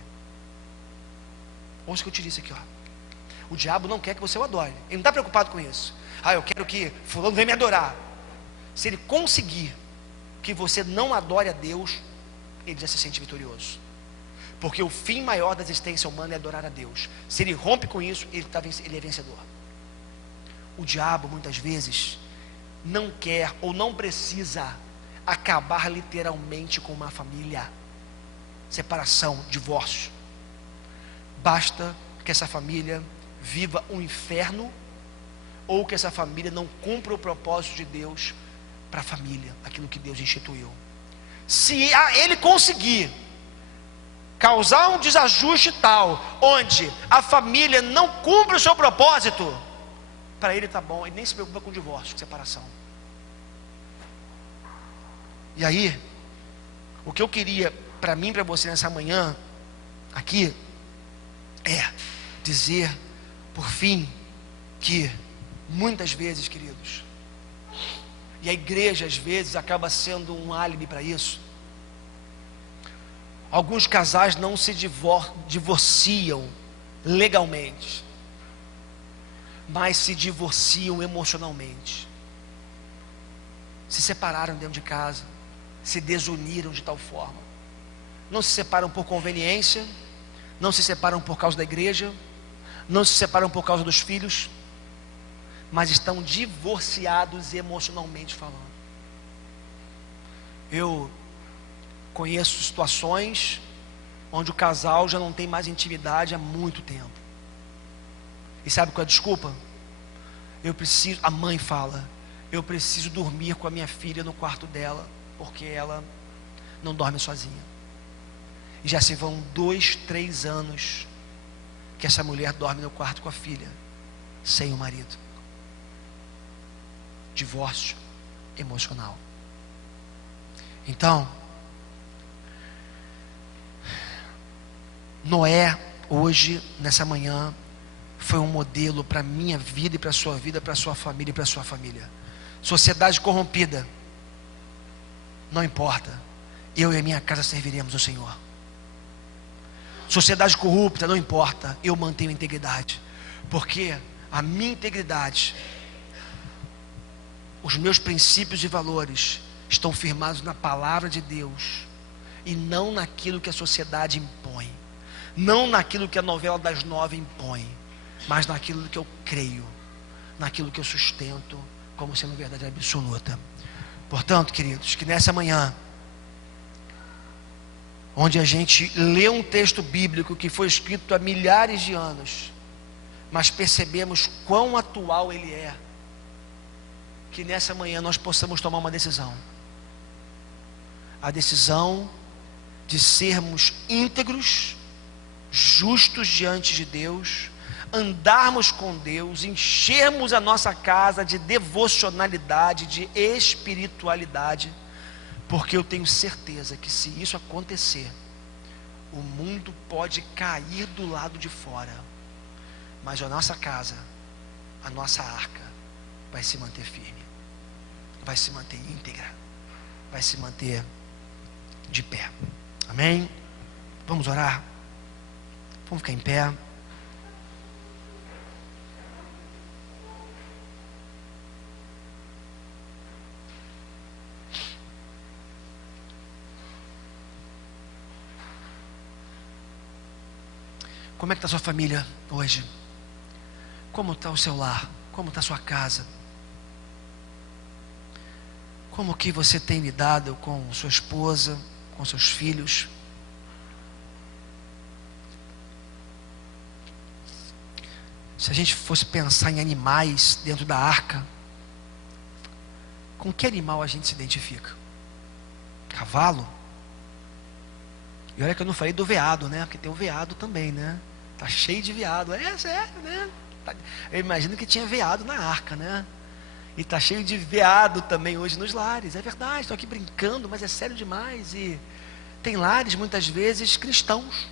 Ouça o que eu te disse aqui, ó. O diabo não quer que você o adore. Ele não está preocupado com isso. Eu quero que fulano venha me adorar. Se ele conseguir que você não adore a Deus, ele já se sente vitorioso. Porque o fim maior da existência humana é adorar a Deus. Se ele rompe com isso, ele é vencedor. O diabo muitas vezes não quer ou não precisa acabar literalmente com uma família. Separação, divórcio. Basta que essa família viva um inferno, ou que essa família não cumpra o propósito de Deus para a família, aquilo que Deus instituiu. Se ele conseguir causar um desajuste tal, onde a família não cumpre o seu propósito, para ele está bom, ele nem se preocupa com divórcio, com separação. E aí, o que eu queria para mim, para você nessa manhã aqui, é dizer, por fim, que muitas vezes, queridos, e a igreja às vezes acaba sendo um álibi para isso, alguns casais não se divorciam legalmente, mas se divorciam emocionalmente. Se separaram dentro de casa, se desuniram de tal forma. Não se separam por conveniência, não se separam por causa da igreja, não se separam por causa dos filhos, mas estão divorciados emocionalmente falando. Eu conheço situações onde o casal já não tem mais intimidade há muito tempo. E sabe qual é a desculpa? A mãe fala: eu preciso dormir com a minha filha no quarto dela, porque ela não dorme sozinha. E já se vão 2, 3 anos que essa mulher dorme no quarto com a filha, sem o marido. divórcio emocional. Então, Noé, hoje, nessa manhã, foi um modelo para a minha vida e para a sua vida, para a sua família e para a sua família. Sociedade corrompida, não importa, eu e a minha casa serviremos ao Senhor. Sociedade corrupta, não importa, eu mantenho a integridade, porque a minha integridade, os meus princípios e valores estão firmados na palavra de Deus e não naquilo que a sociedade impõe, não naquilo que a novela das 9 impõe, mas naquilo que eu creio, naquilo que eu sustento como sendo verdade absoluta. Portanto, queridos, que nessa manhã, onde a gente lê um texto bíblico que foi escrito há milhares de anos, mas percebemos quão atual ele é, que nessa manhã nós possamos tomar uma decisão, a decisão de sermos íntegros, justos diante de Deus, andarmos com Deus, enchermos a nossa casa de devocionalidade, de espiritualidade, porque eu tenho certeza que se isso acontecer, o mundo pode cair do lado de fora, mas a nossa casa, a nossa arca, vai se manter firme, vai se manter íntegra, vai se manter de pé. Amém? Vamos orar? Vamos ficar em pé. Como é que está a sua família hoje? Como está o seu lar? Como está a sua casa? Como que você tem lidado com sua esposa, com seus filhos? Se a gente fosse pensar em animais dentro da arca, com que animal a gente se identifica? Cavalo? E olha que eu não falei do veado, né? Porque tem o veado também, né? Tá cheio de veado. É sério, né? Eu imagino que tinha veado na arca, né? E tá cheio de veado também hoje nos lares. É verdade, estou aqui brincando, mas é sério demais. E tem lares, muitas vezes, cristãos,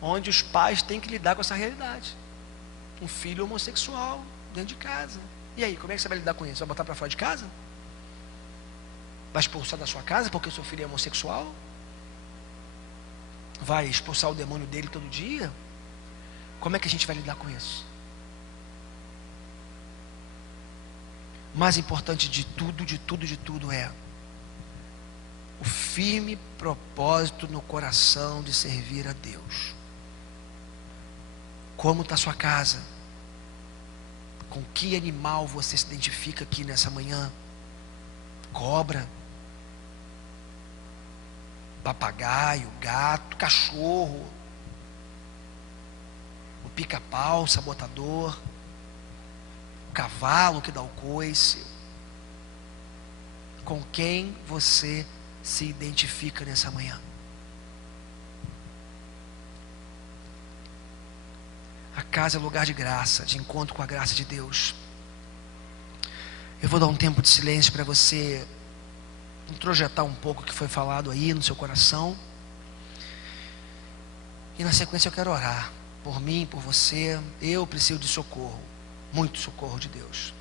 onde os pais têm que lidar com essa realidade. Um filho homossexual dentro de casa. E aí, como é que você vai lidar com isso? Vai botar para fora de casa? Vai expulsar da sua casa porque o seu filho é homossexual? Vai expulsar o demônio dele todo dia? Como é que a gente vai lidar com isso? O mais importante de tudo é o firme propósito no coração de servir a Deus. Como está a sua casa? Com que animal você se identifica aqui nessa manhã? Cobra? Papagaio, gato, cachorro, o pica-pau, sabotador, o cavalo que dá o coice. Com quem você se identifica nessa manhã? A casa é lugar de graça, de encontro com a graça de Deus. Eu vou dar um tempo de silêncio para você introjetar um pouco o que foi falado aí no seu coração. E na sequência eu quero orar por mim, por você. Eu preciso de socorro, muito socorro de Deus.